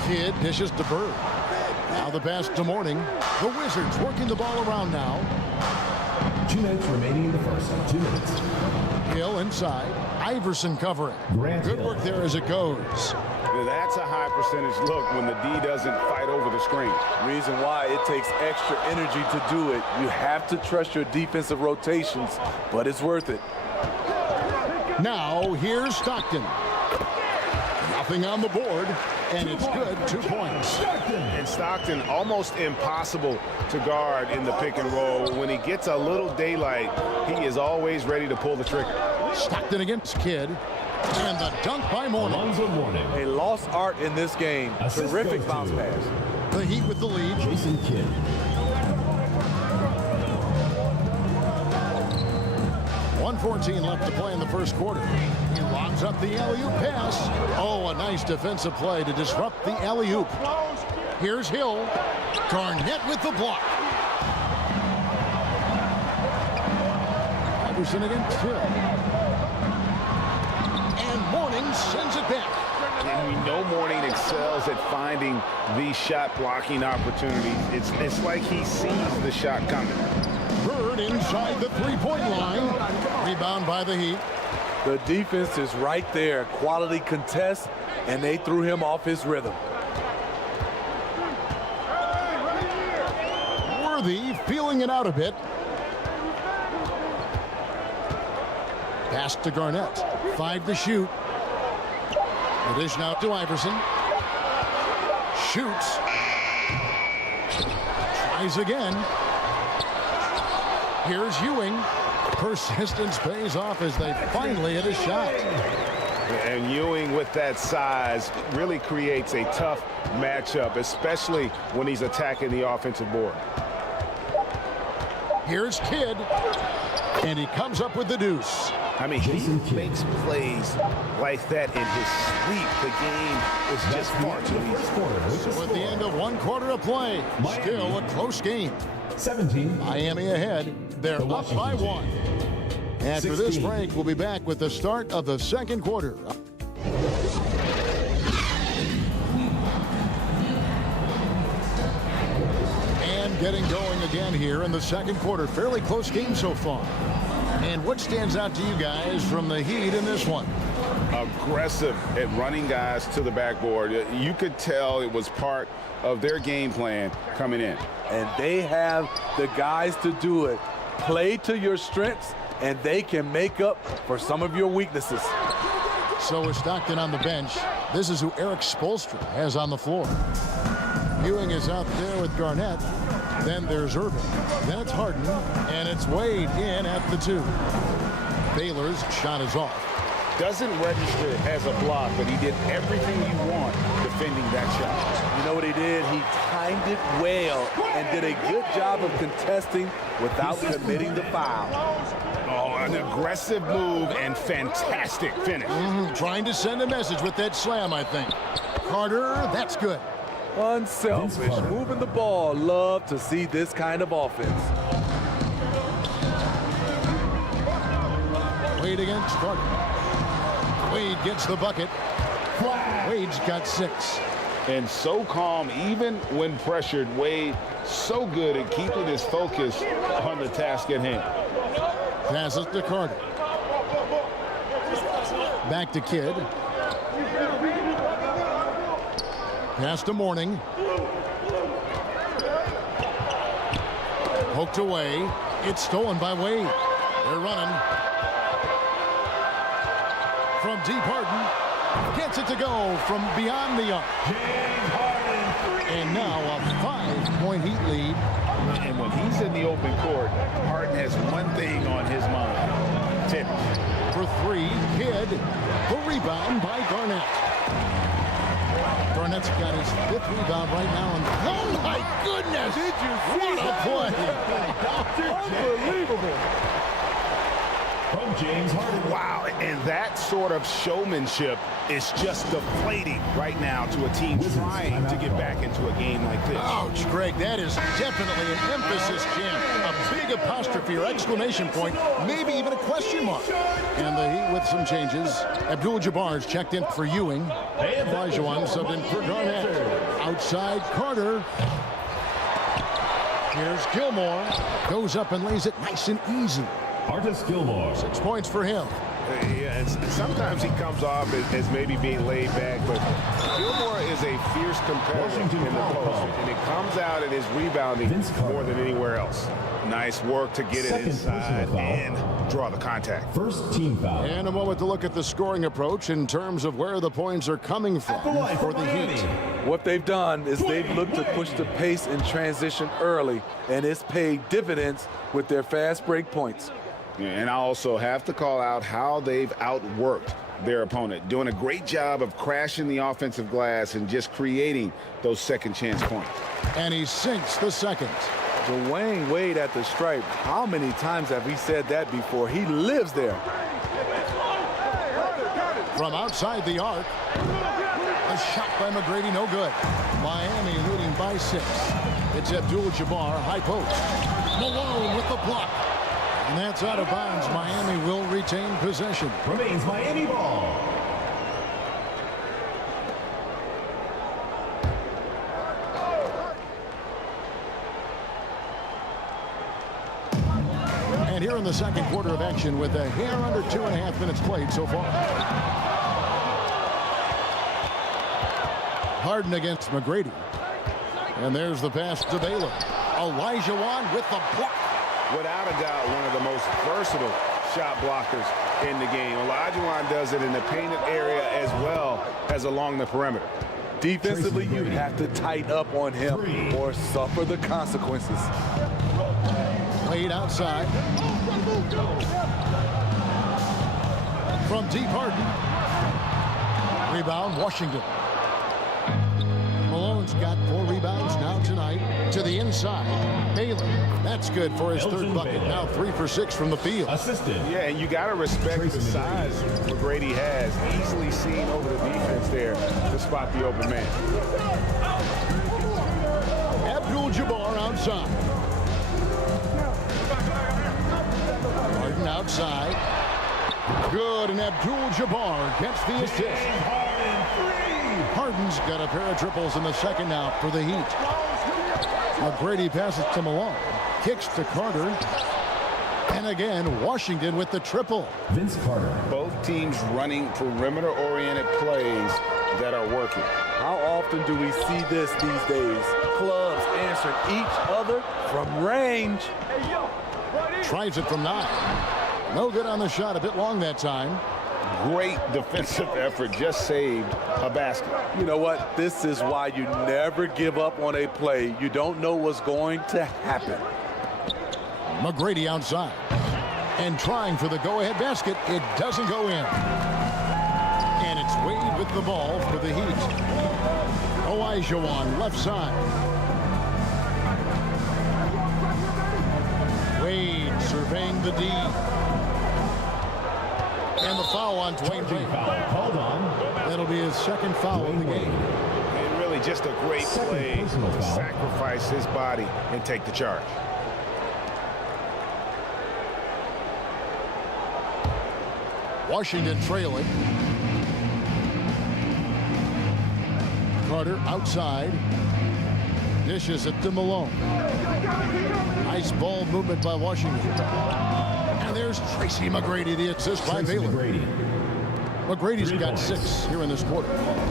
Kidd dishes to Bird. Now the pass to Morning. The Wizards working the ball around now. 2 minutes remaining in the first. 2 minutes. Hill inside. Iverson covering. Good work there as it goes. That's a high percentage look when the D doesn't fight over the screen. Reason why it takes extra energy to do it. You have to trust your defensive rotations, but it's worth it. Now here's Stockton. Nothing on the board, and it's good. 2 points. And Stockton almost impossible to guard in the pick and roll. When he gets a little daylight, he is always ready to pull the trigger. Stockton against Kidd. And the dunk by Morning. A lost art in this game. Terrific bounce pass. The Heat with the lead. Jason Kidd. 1:14 left to play in the first quarter. He lobs up the alley-oop pass. Oh, a nice defensive play to disrupt the alley-oop. Here's Hill. Garnett with the block. Iverson against Hill. And Morning sends it back. And we know Morning excels at finding these shot blocking opportunities. It's like he sees the shot coming. Bird inside the three-point line. Rebound by the Heat. The defense is right there. Quality contest, and they threw him off his rhythm. Worthy feeling it out a bit. Pass to Garnett. 5 to shoot. The dish now to Iverson. Shoots. Tries again. Here's Ewing. Persistence pays off as they finally hit a shot. And Ewing with that size really creates a tough matchup, especially when he's attacking the offensive board. Here's Kidd. And he comes up with the deuce. I mean, he makes plays like that in his sleep. The game is just far too easy. So at the end of 1 quarter of play, still a close game. 17. Miami ahead. They're up by 1. After this break, we'll be back with the start of the second quarter. And getting going again here in the second quarter. Fairly close game so far. And what stands out to you guys from the Heat in this one? Aggressive at running guys to the backboard. You could tell it was part of their game plan coming in. And they have the guys to do it. Play to your strengths, and they can make up for some of your weaknesses. So is Stockton on the bench. This is who Eric Spoelstra has on the floor. Ewing is out there with Garnett. Then there's Irving. Then it's Harden. And it's Wade in at the 2. Baylor's shot is off. Doesn't register as a block, but he did everything you want defending that shot. You know what he did? He timed it well and did a good job of contesting without committing the foul. Oh, an aggressive move and fantastic finish. Trying to send a message with that slam, I think. Carter, that's good. Unselfish, moving the ball. Love to see this kind of offense. Wade against Carter. Wade gets the bucket. Wade's got 6. And so calm, even when pressured. Wade so good at keeping his focus on the task at hand. Passes to Carter. Back to Kidd. Pass to Morning. Poked away. It's stolen by Wade. They're running. From deep, Harden gets it to go from beyond the arc. And now a 5-point Heat lead. And when he's in the open court, Harden has one thing on his mind. Finish. For 3, Kidd. The rebound by Garnett. Garnett's got his 5th rebound right now. And oh my goodness! Did you see what a play? Unbelievable. From James Harden. Wow, and that sort of showmanship is just deflating right now to a team trying to get back into a game like this. Ouch, Greg, that is definitely an emphasis jam. A big apostrophe or exclamation point, maybe even a question mark. And the Heat with some changes. ABDUL-JABBAR's checked in for Ewing. Olajuwon subbed in for Garnett. Outside, Carter. Here's Gilmore. Goes up and lays it nice and easy. Artis Gilmore. 6 points for him. Yeah, and sometimes he comes off as maybe being laid back, but Gilmore is a fierce competitor in the post, and it comes out in his rebounding more than anywhere else. Nice work to get it inside and draw the contact. First team foul. And a moment to look at the scoring approach in terms of where the points are coming from for the Heat. What they've done is they've looked to push the pace in transition early, and it's paid dividends with their fast break points. And I also have to call out how they've outworked their opponent, doing a great job of crashing the offensive glass and just creating those second chance points. And he sinks the second. Dwayne Wade at the stripe. How many times have we said that before? He lives there. From outside the arc, a shot by McGrady, no good. Miami leading by 6. It's ABDUL-JABBAR, high post. Malone with the block. And that's out of bounds. Miami will retain possession. Remains Miami ball. And here in the second quarter of action with a hair under 2.5 minutes played so far. Harden against McGrady. And there's the pass to Baylor. OLAJUWON with the block. Without a doubt, one of the most versatile shot blockers in the game. OLAJUWON does it in the painted area as well as along the perimeter. Defensively, you have to tighten up on him or suffer the consequences. Played outside. From deep, Harden. Rebound, Washington. Malone's got 4 rebounds now tonight. To the inside. Baylor. That's good for his third bucket. Now 3 for 6 from the field. Assisted. Yeah, and you got to respect the size McGrady has. Easily seen over the defense there to spot the open man. ABDUL-JABBAR outside. Harden outside. Good, and ABDUL-JABBAR gets the assist. Harden's got a pair of triples in the second now for the Heat. McGrady passes to Malone. Kicks to Carter. And again, Washington with the triple. Vince Carter. Both teams running perimeter-oriented plays that are working. How often do we see this these days? Clubs answering each other from range. Tries it from 9. No good on the shot. A bit long that time. Great defensive effort. Just saved a basket. You know what? This is why you never give up on a play. You don't know what's going to happen. McGrady outside. And trying for the go-ahead basket. It doesn't go in. And it's Wade with the ball for the Heat. OLAJUWON left side. Wade surveying the D. And the foul on Dwayne Wade. Called on. That'll be his second foul in the game. And really just a great play to sacrifice his body and take the charge. Washington trailing. Carter outside. Dishes it to Malone. Nice ball movement by Washington. And there's Tracy McGrady, the assist by Baylor. McGrady's got 6 here in this quarter.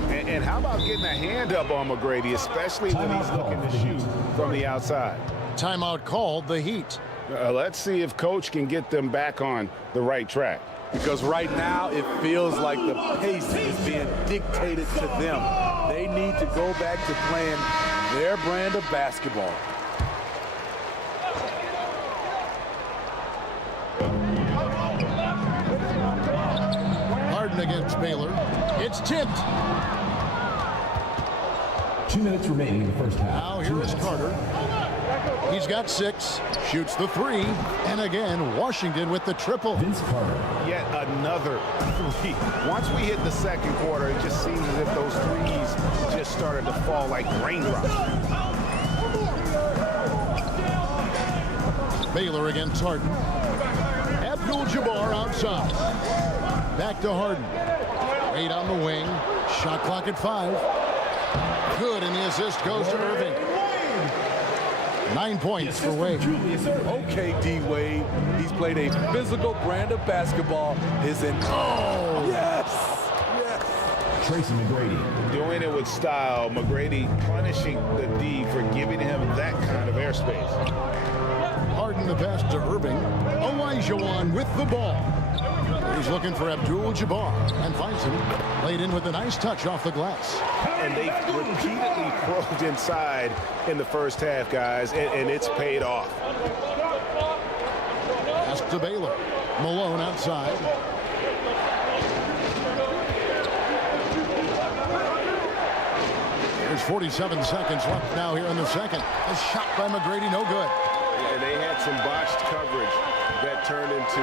And how about getting a hand up on McGrady, especially when he's looking to shoot from the outside? Timeout called, the Heat. Let's see if Coach can get them back on the right track. Because right now it feels like the pace is being dictated to them. They need to go back to playing their brand of basketball. Harden against Baylor. It's tipped. 2 minutes remaining in the first half. Now here is Carter. He's got 6. Shoots the 3. And again, Washington with the triple. Vince Carter. Yet another 3. Once we hit the second quarter, it just seems as if those threes just started to fall like raindrops. Baylor against Harden. ABDUL-JABBAR outside. Back to Harden. 8 on the wing. Shot clock at 5. Good, and the assist goes to Irving. 9 points for Wade. Okay, D-Wade. He's played a physical brand of basketball his entire... Yes! Yes! Tracy McGrady. Doing it with style. McGrady punishing the D for giving him that kind of airspace. Harden the pass to Irving. OLAJUWON with the ball. He's looking for ABDUL-JABBAR and finds him. Laid in with a nice touch off the glass. And they repeatedly probed inside in the first half, guys, and it's paid off. Pass to Baylor. Malone outside. There's 47 seconds left now here in the second. A shot by McGrady, no good. Yeah, they had some botched coverage that turned into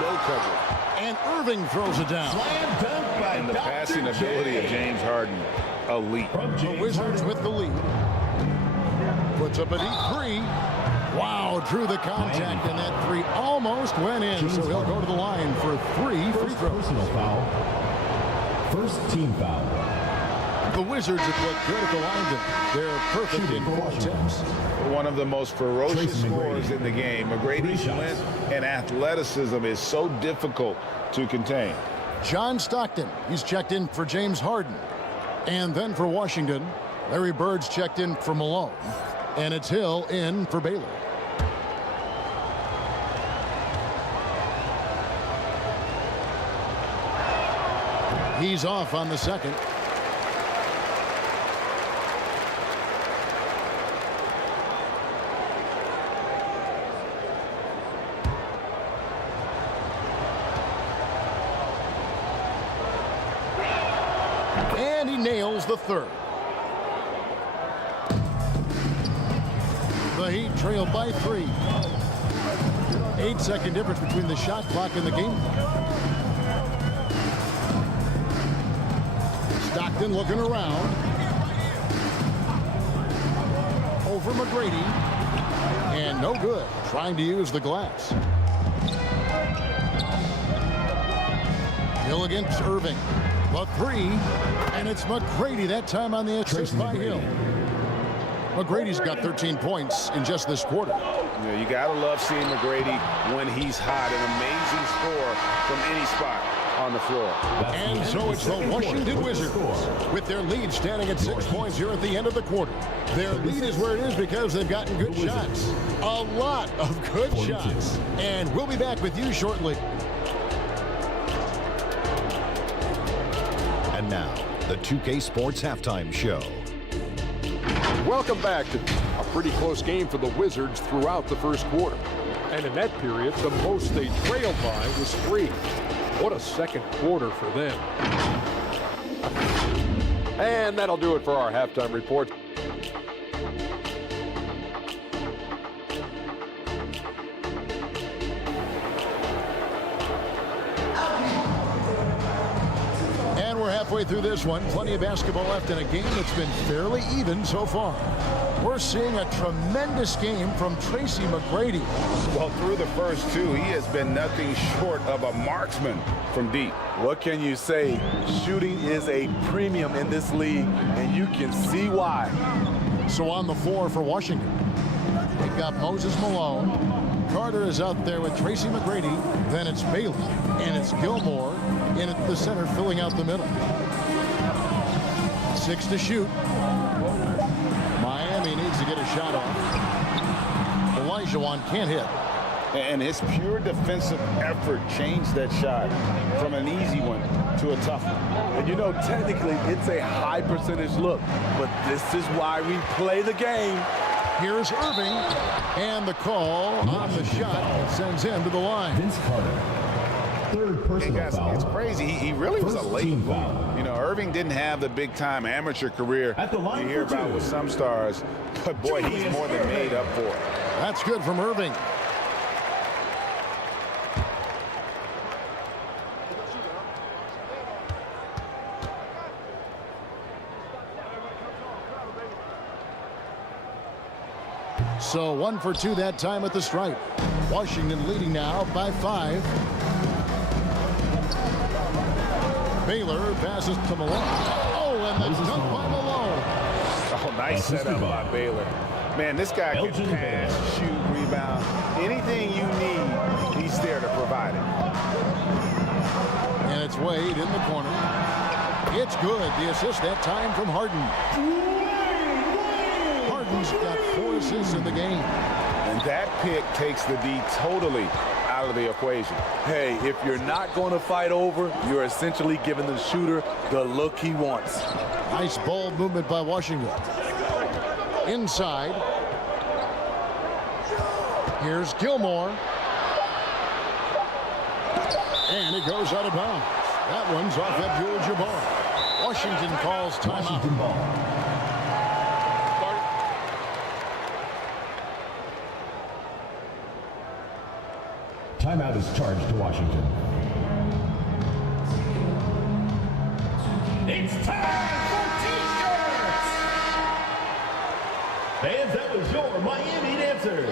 no coverage. And Irving throws it down. And the passing ability of James Harden, elite. The Wizards with the lead. Puts up a deep three. Wow, drew the contact, and that three almost went in. So he'll go to the line for 3 free throws. Personal foul. First team foul. The Wizards have looked good at the line. They're perfect in quartets. One of the most ferocious scorers in the game. McGrady's length and athleticism is so difficult to contain. John Stockton, he's checked in for James Harden. And then for Washington, Larry Bird's checked in for Malone. And it's Hill in for Baylor. He's off on the second. And he nails the third. The Heat trail by 3. 8-second difference between the shot clock and the game. Stockton looking around. Over McGrady. And no good. Trying to use the glass. Hill against Irving. The three. And it's McGrady that time on the assist by Hill. McGrady's got 13 points in just this quarter. Yeah, you gotta love seeing McGrady when he's hot. An amazing score from any spot on the floor. And so it's the Washington Wizards with their lead standing at 6 points here at the end of the quarter. Their lead is where it is because they've gotten good shots. A lot of good shots. And we'll be back with you shortly. And now, the 2K Sports Halftime Show. Welcome back to a pretty close game for the Wizards throughout the first quarter. And in that period, the most they trailed by was 3. What a second quarter for them. And that'll do it for our halftime report. And we're halfway through this one. Plenty of basketball left in a game that's been fairly even so far. We're seeing a tremendous game from Tracy McGrady. Well, through the first 2, he has been nothing short of a marksman from deep. What can you say? Shooting is a premium in this league, and you can see why. So on the floor for Washington, they've got Moses Malone. Carter is out there with Tracy McGrady. Then it's Bailey, and it's Gilmore in at the center, filling out the middle. 6 to shoot. Miami needs to get a shot off. OLAJUWON can't hit. And his pure defensive effort changed that shot from an easy one to a tough one. And you know, technically, it's a high percentage look, but this is why we play the game. Here's Irving, and the call on the shot sends him to the line. Vince Carter. Third personal foul. It's crazy. He really was a late foul. You know, Irving didn't have the big-time amateur career you hear about with some stars, but boy, he's more than made up for it. That's good from Irving. So 1 for 2 that time at the stripe. Washington leading now by 5. Baylor passes to Malone. Oh, and the dunk by Malone. Oh, nice setup by Baylor. Man, this guy can pass, shoot, rebound. Anything you need, he's there to provide it. And it's Wade in the corner. It's good. The assist that time from Harden. Harden's got 4 assists in the game. And that pick takes the D totally out of the equation. Hey, if you're not going to fight over, you're essentially giving the shooter the look he wants. Nice ball movement by Washington. Inside. Here's Gilmore. And it goes out of bounds. That one's off ABDUL-JABBAR. Washington calls timeout. Timeout is charged to Washington. It's time for T-shirts! Fans, that was your Miami dancers.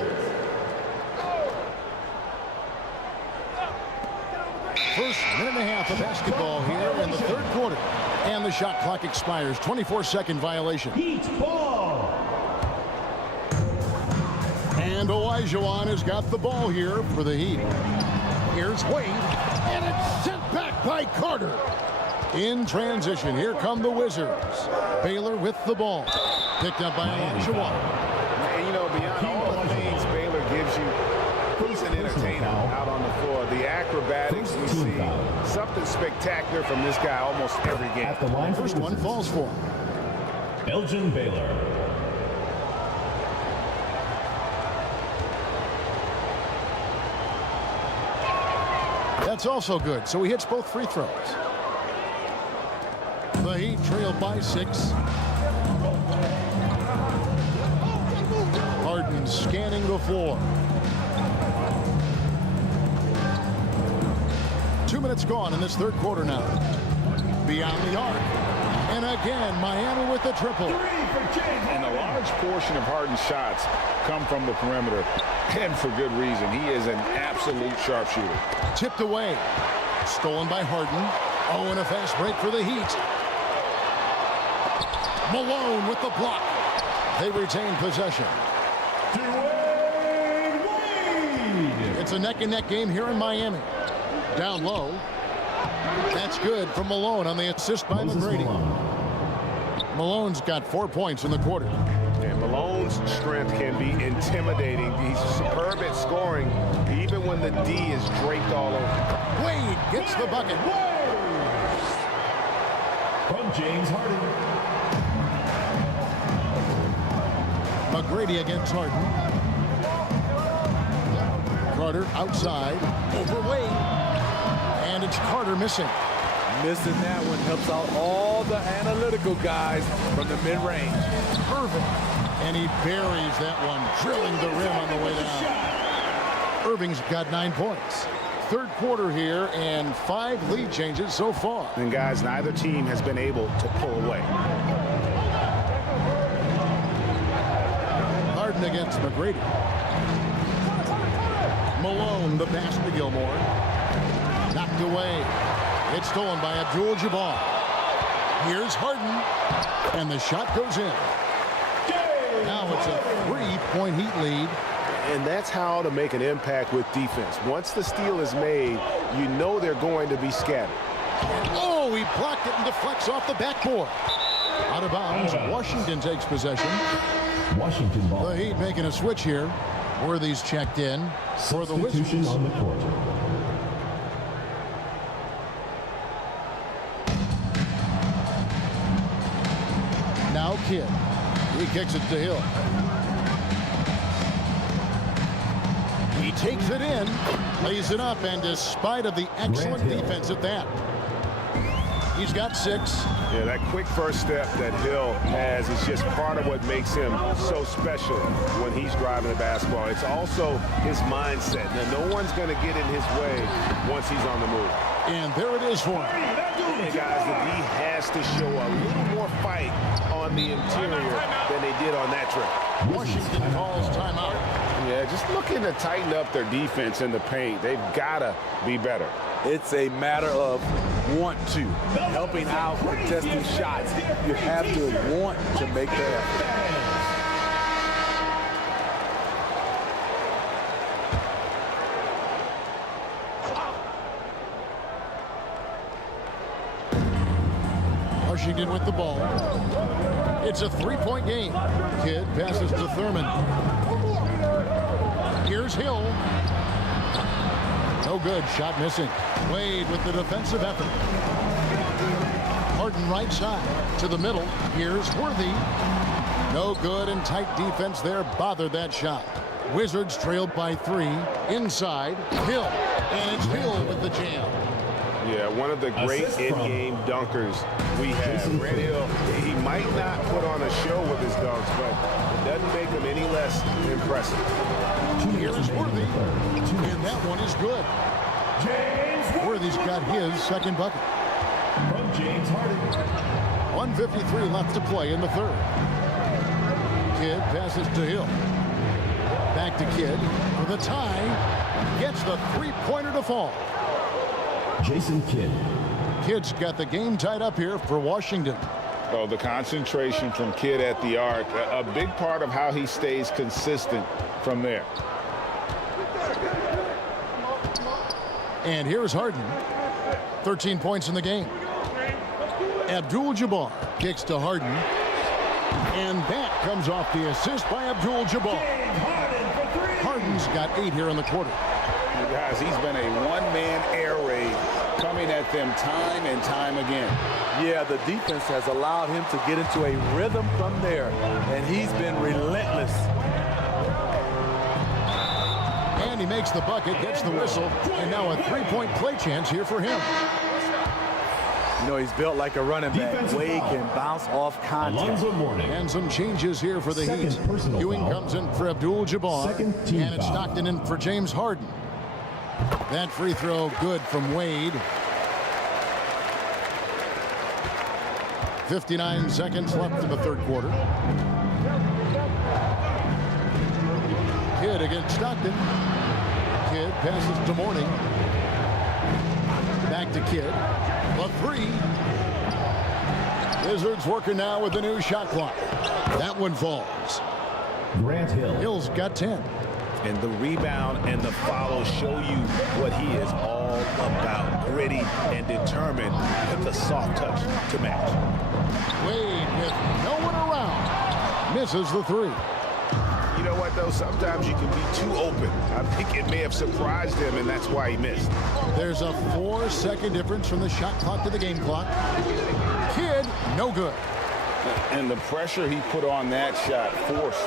First minute and a half of basketball here in the 3rd quarter. And the shot clock expires. 24-second violation. Heat ball. And OLAJUWON has got the ball here for the Heat. Here's Wade. And it's sent back by Carter. In transition, here come the Wizards. Baylor with the ball. Picked up by OLAJUWON. And you know, beyond all the things Baylor gives you, he's an entertainer out on the floor. The acrobatics we see, something spectacular from this guy almost every game. At the line, First one falls for him. Elgin Baylor. That's also good. So he hits both free throws. The Heat trail by 6. Harden scanning the floor. 2 minutes gone in this 3rd quarter now. Beyond the arc. And again, Miami with the triple. And a large portion of Harden's shots come from the perimeter. And for good reason. He is an absolute sharpshooter. Tipped away. Stolen by Harden. Oh, and a fast break for the Heat. Malone with the block. They retain possession. It's a neck-and-neck game here in Miami. Down low. That's good from Malone on the assist by McGrady. Malone's got 4 points in the quarter. And Malone's strength can be intimidating. He's superb at scoring, even when the D is draped all over. Wade gets the bucket. From James Harden. McGrady against Harden. Carter outside. Over Wade. And it's Carter missing. Missing that one helps out all the analytical guys from the mid-range. Irving. And he buries that one, drilling the rim on the way down. Irving's got 9 points. 3rd quarter here and 5 lead changes so far. And guys, neither team has been able to pull away. Harden against McGrady. Malone, the pass to Gilmore. Knocked away. It's stolen by ABDUL-JABBAR. Here's Harden. And the shot goes in. Now it's a 3-point Heat lead. And that's how to make an impact with defense. Once the steal is made, you know they're going to be scattered. Oh, he blocked it and deflects off the backboard. Out of bounds. Washington takes possession. Washington ball. The Heat making a switch here. Worthy's checked in for the Wizards. On the court. Now Kidd. He kicks it to Hill. He takes it in, lays it up, and despite of the excellent defense at that, he's got 6. Yeah, that quick first step that Hill has is just part of what makes him so special when he's driving the basketball. It's also his mindset. Now, no one's going to get in his way once he's on the move. And there it is for him. Hey, guys, the D has to show a little more fight on the interior than they did on that trip. Washington calls timeout. Yeah, just looking to tighten up their defense in the paint. They've got to be better. It's a matter of want to. Helping out, contesting shots. You have to want to make that. Washington with the ball. It's a three-point game. Kidd passes to Thurman. Here's Hill. No good. Shot missing. Wade with the defensive effort. Harden right side to the middle. Here's Worthy. No good, and tight defense there bothered that shot. Wizards trailed by 3. Inside, Hill. And it's Hill with the jam. Yeah, one of the great in-game dunkers we have. Grant Hill, he might not put on a show with his dunks, but it doesn't make him any less impressive. Here's Worthy, and that one is good. Worthy's got his second bucket. From James Harden. 1:53 left to play in the third. Kidd passes to Hill. Back to Kidd for the tie. Gets the three-pointer to fall. Jason Kidd. Kidd's got the game tied up here for Washington. Oh, the concentration from Kidd at the arc, a big part of how he stays consistent from there. And here's Harden. 13 points in the game. Abdul-Jabbar kicks to Harden. And that comes off the assist by Abdul-Jabbar. Harden's got 8 here in the quarter. Guys, he's been a one-man air raid coming at them time and time again. Yeah, the defense has allowed him to get into a rhythm from there, and he's been relentless. And he makes the bucket, gets the whistle, and now a three-point play chance here for him. You know, he's built like a running back. Wade can bounce off contact. And some changes here for the Heat. Ewing comes in for Abdul-Jabbar, and it's Stockton in for James Harden. That free throw good from Wade. 59 seconds left in the third quarter. Kidd against Stockton. Kidd passes to Mourning. Back to Kidd. The three. Wizards working now with the new shot clock. That one falls. Grant Hill. Hill's got 10. And the rebound and the follow show you what he is all about. Gritty and determined with the soft touch to match. Wade with no one around. Misses the three. You know what, though? Sometimes you can be too open. I think it may have surprised him, and that's why he missed. There's a 4-second difference from the shot clock to the game clock. Kidd, no good. And the pressure he put on that shot forced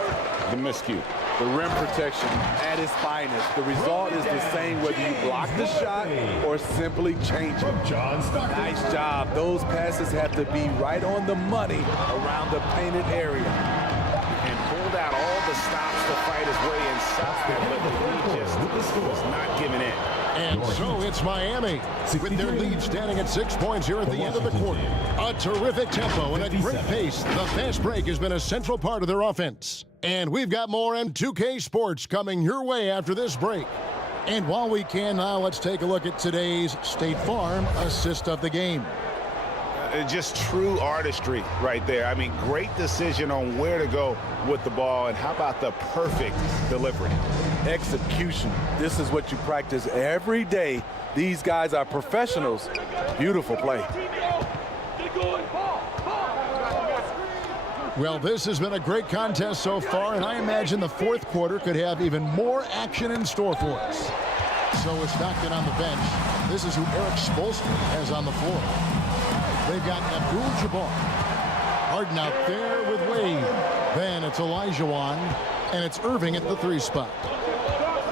the miscue. The rim protection at its finest. The result is the same whether you block the shot or simply change it. Nice job. Those passes have to be right on the money around the painted area. And pulled out all the stops to fight his way inside, but he just was not giving in. And so it's Miami with their lead standing at 6 points here at the end of the quarter. A terrific tempo and a great pace. The fast break has been a central part of their offense. And we've got more M2K Sports coming your way after this break. And while we can now, let's take a look at today's State Farm assist of the game. Just true artistry right there. I mean, great decision on where to go with the ball, and how about the perfect delivery? Execution. This is what you practice every day. These guys are professionals. Beautiful play. Well, this has been a great contest so far, and I imagine the fourth quarter could have even more action in store for us. So with Stockton on the bench, this is who Eric Spoelstra has on the floor. They've got Abdul-Jabbar. Harden out there with Wade. Then it's Olajuwon, and it's Irving at the 3 spot.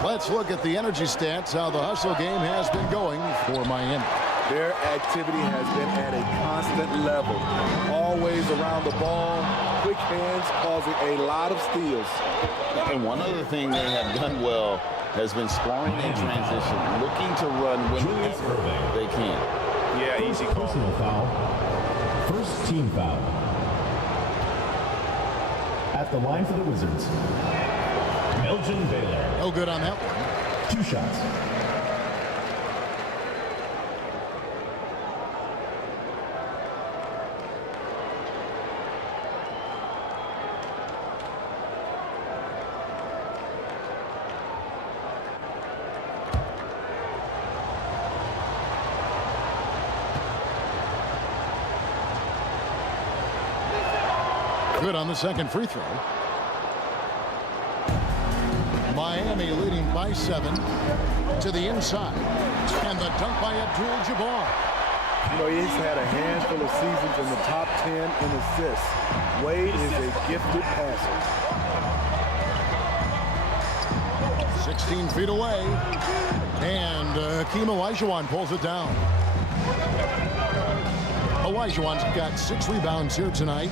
Let's look at the energy stats, how the hustle game has been going for Miami. Their activity has been at a constant level. Always around the ball, quick hands causing a lot of steals. And one other thing they have done well has been scoring in transition, looking to run whenever they can. Yeah, easy call. Personal foul. First team foul. At the line for the Wizards, Elgin Baylor. No good on that one. 2 shots. Good on the second free throw. Miami leading by 7 to the inside. And the dunk by ABDUL-JABBAR. You know, he's had a handful of seasons in the top 10 in assists. Wade is a gifted passer. 16 feet away. And HAKEEM OLAJUWON pulls it down. OLAJUWON's got 6 rebounds here tonight.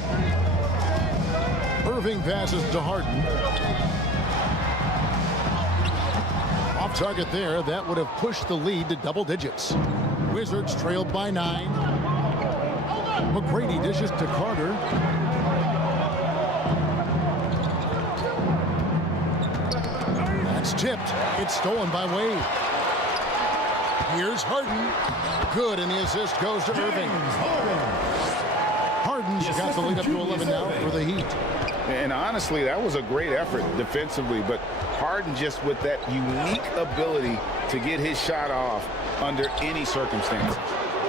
ERVING passes to HARDEN. Off target there. That would have pushed the lead to double digits. Wizards trailed by 9. McGrady dishes to Carter. That's tipped. It's stolen by Wade. Here's Harden. Good, and the assist goes to ERVING. Harden's got the lead up to 11 now for the Heat. And honestly, that was a great effort defensively, but Harden just with that unique ability to get his shot off under any circumstance.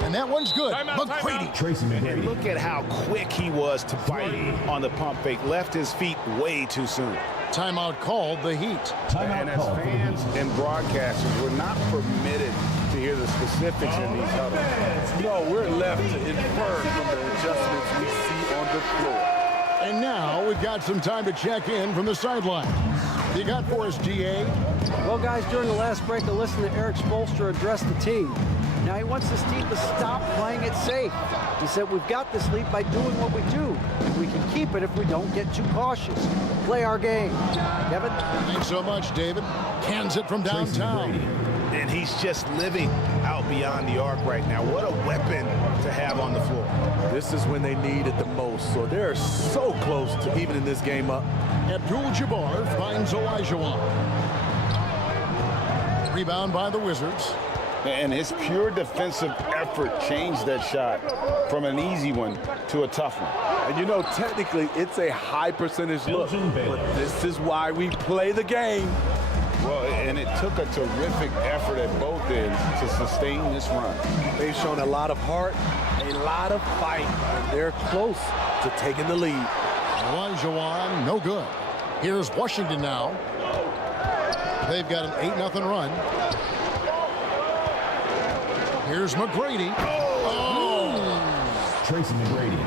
And that one's good. McGrady. And look at how quick he was to bite on the pump fake. Left his feet way too soon. Timeout called, the Heat. And as fans and broadcasters, we're not permitted to hear the specifics in these huddles. No, we're left to infer from the adjustments we see on the floor. And now we've got some time to check in from the sideline. You got for us, GA? Well, guys, during the last break, I listened to Eric Spoelstra address the team. Now he wants this team to stop playing it safe. He said, we've got this lead by doing what we do. We can keep it if we don't get too cautious. Play our game. Kevin? Thanks so much, David. Cans it from downtown. And he's just living out beyond the arc right now. What a weapon to have on the floor. This is when they need it the most. So they're so close to evening this game up. ABDUL-JABBAR finds OLAJUWON. Rebound by the Wizards. And his pure defensive effort changed that shot from an easy one to a tough one. And you know, technically, it's a high percentage look. But this is why we play the game. Well, and it took a terrific effort at both ends to sustain this run. They've shown a lot of heart, a lot of fight, and they're close to taking the lead. OLAJUWON, no good. Here's Washington now. They've got an 8-0 run. Here's McGrady. Tracy McGrady.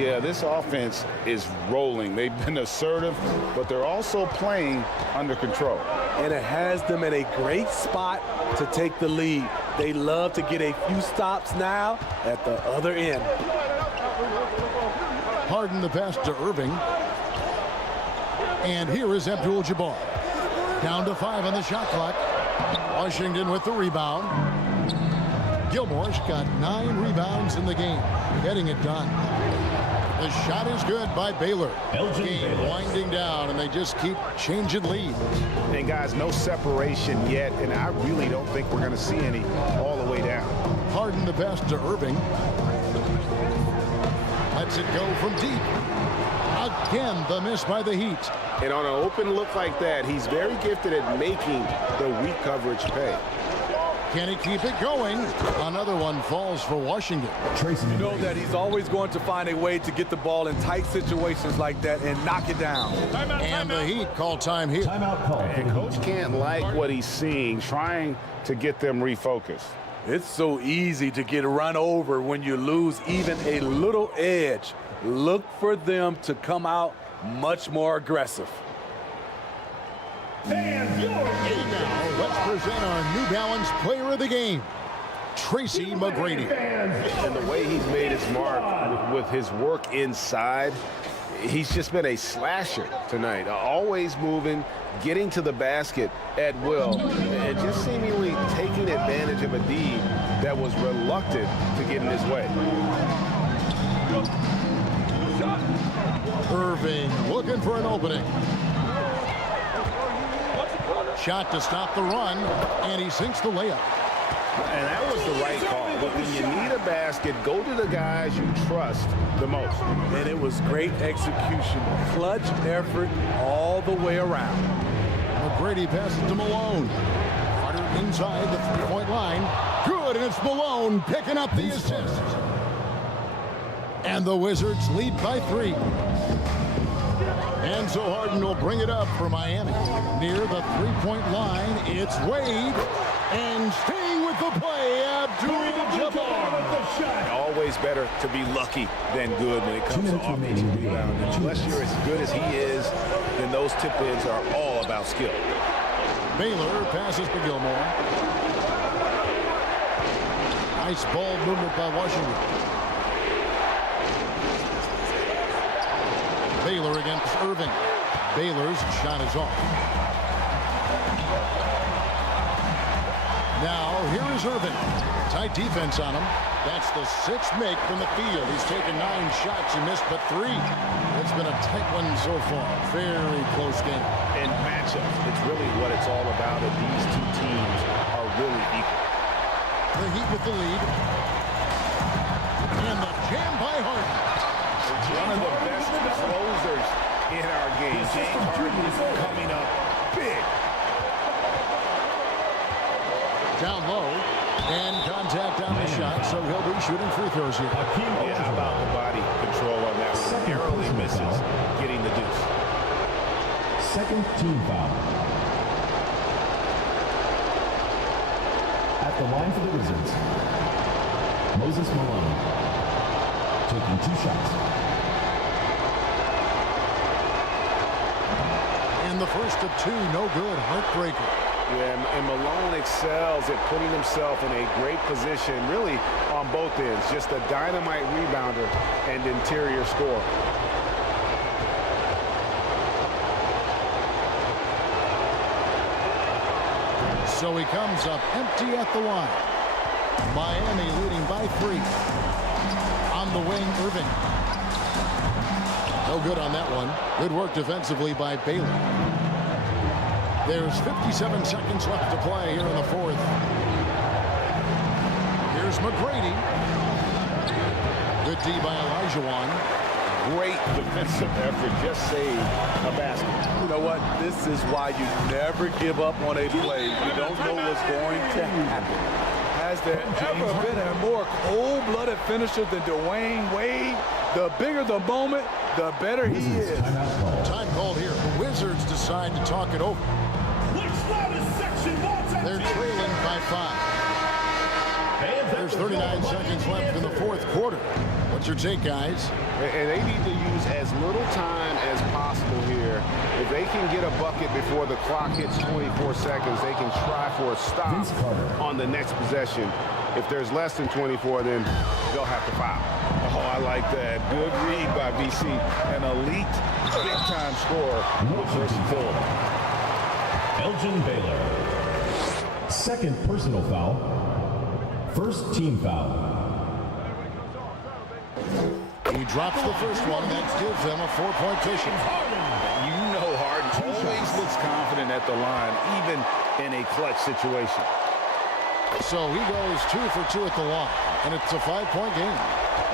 Yeah, this offense is rolling. They've been assertive, but they're also playing under control. And it has them in a great spot to take the lead. They love to get a few stops now at the other end. Harden the pass to ERVING. And here is ABDUL-JABBAR. Down to 5 on the shot clock. Washington with the rebound. Gilmore's got 9 rebounds in the game, getting it done. The shot is good by Baylor. Game winding down, and they just keep changing lead. And guys, no separation yet, and I really don't think we're going to see any all the way down. Harden the pass to ERVING. Lets it go from deep. Again, the miss by the Heat. And on an open look like that, he's very gifted at making the weak coverage pay. Can he keep it going? Another one falls for Washington. You know that he's always going to find a way to get the ball in tight situations like that and knock it down. And the Heat call time here. And Coach can't like what he's seeing, trying to get them refocused. It's so easy to get run over when you lose even a little edge. Look for them to come out much more aggressive. And your now, let's present our New Balance Player of the Game, Tracy McGrady. And the way he's made his mark with his work inside, he's just been a slasher tonight. Always moving, getting to the basket at will, and just seemingly taking advantage of a D that was reluctant to get in his way. ERVING looking for an opening. Shot to stop the run, and he sinks the layup. And that was the right call. But when you need a basket, go to the guys you trust the most. And it was great execution. Clutch effort all the way around. McGrady passes to Malone. Carter inside the three-point line. Good, and it's Malone picking up the assist. And the Wizards lead by 3. And so Harden will bring it up for Miami. Near the three-point line, it's Wade. And staying with the play, ABDUL-JABBAR. Always better to be lucky than good when it comes to offensive rebounding. Unless you're as good as he is, then those tip-ins are all about skill. Baylor passes to Gilmore. Nice ball movement by Washington. Baylor against Irving. Baylor's shot is off. Now, here is Irving. Tight defense on him. That's the sixth make from the field. He's taken 9 shots. He missed but 3. It's been a tight one so far. Very close game. In matchups, it's really what it's all about. And these two teams are really equal. The Heat with the lead. And the jam by Harden. One of the best closers in our game. James Harden is coming up big. Down low. And contact on the shot, so he'll be shooting free throws here. Yeah, how about the body control on that one? Narrowly misses getting the deuce. Second team foul. At the line for the Wizards, Moses Malone taking 2 shots. In the first of 2, no good. Heartbreaker. Yeah, and Malone excels at putting himself in a great position, really on both ends. Just a dynamite rebounder and interior scorer. So he comes up empty at the line. Miami leading by 3. On the wing, Irving. No good on that one. Good work defensively by Baylor. There's 57 seconds left to play here in the 4th. Here's McGrady. Good D by OLAJUWON. Great defensive effort. Just saved a basket. You know what? This is why you never give up on a play. You don't know what's going to happen. Has there ever been a more cold-blooded finisher than Dwayne Wade? The bigger the moment, the better he is. Time called here. The Wizards decide to talk it over. They're trailing by 5. There's 39 seconds left in the 4th quarter. What's your take, guys? And they need to use as little time as possible here. If they can get a bucket before the clock hits 24 seconds, they can try for a stop on the next possession. If there's less than 24, then they'll have to foul. Oh, I like that. Good read by VC. An elite, big-time scorer with versatility. Elgin Baylor. Second personal foul. First team foul. He drops the first one. That gives them a 4-point cushion. You know Harden always looks confident at the line, even in a clutch situation. So he goes 2 for 2 at the line, and it's a 5-point game.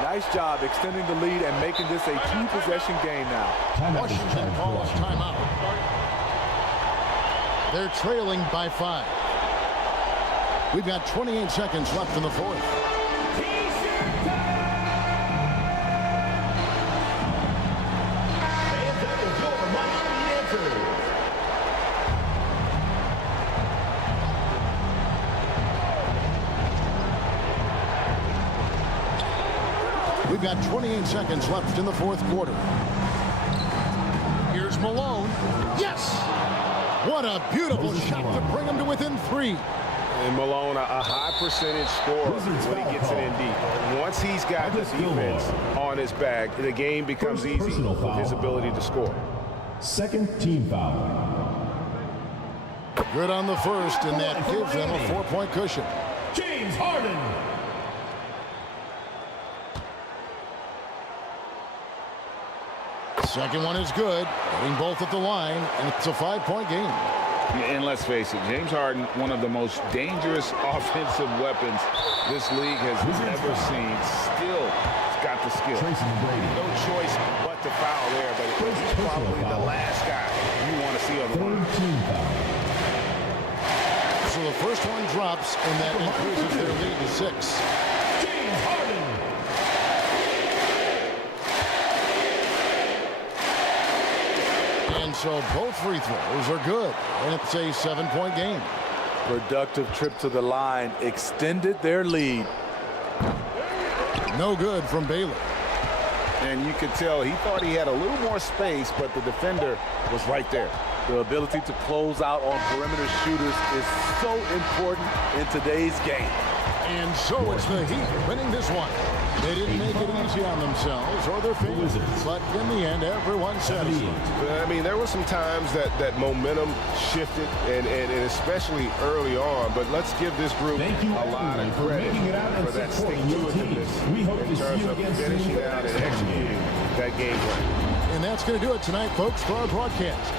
Nice job extending the lead and making this a 2-possession game now. Washington calls timeout. They're trailing by 5. We've got 28 seconds left in the 4th. We've got 28 seconds left in the 4th quarter. Here's Malone. Yes! What a beautiful shot to bring him to within 3. And Malone, a high percentage scorer when he gets it in deep. Once he's got the defense on his back, the game becomes easy with his ability to score. Second team foul. Good on the first, and that gives them a 4-point cushion. James Harden. Second one is good. Hitting both at the line, and it's a 5-point game. And let's face it, James Harden, one of the most dangerous offensive weapons this league has ever seen. Still, he's got the skill. No choice but to foul there, but it's probably the last guy you want to see on the line. So the first one drops, and that increases their lead to 6. James Harden. so both free throws are good, and it's a 7-point game. Productive trip to the line extended their lead. No good from Baylor. And you could tell he thought he had a little more space, but the defender was right there. The ability to close out on perimeter shooters is so important in today's game. And so it's the Heat winning this one. They didn't make it easy on themselves or their fans, but in the end, everyone satisfied. I mean, there were some times that momentum shifted, and especially early on, but let's give this group a lot of credit for that stick-to-itiveness in terms of finishing out and executing that game plan. And that's going to do it tonight, folks, for our broadcast.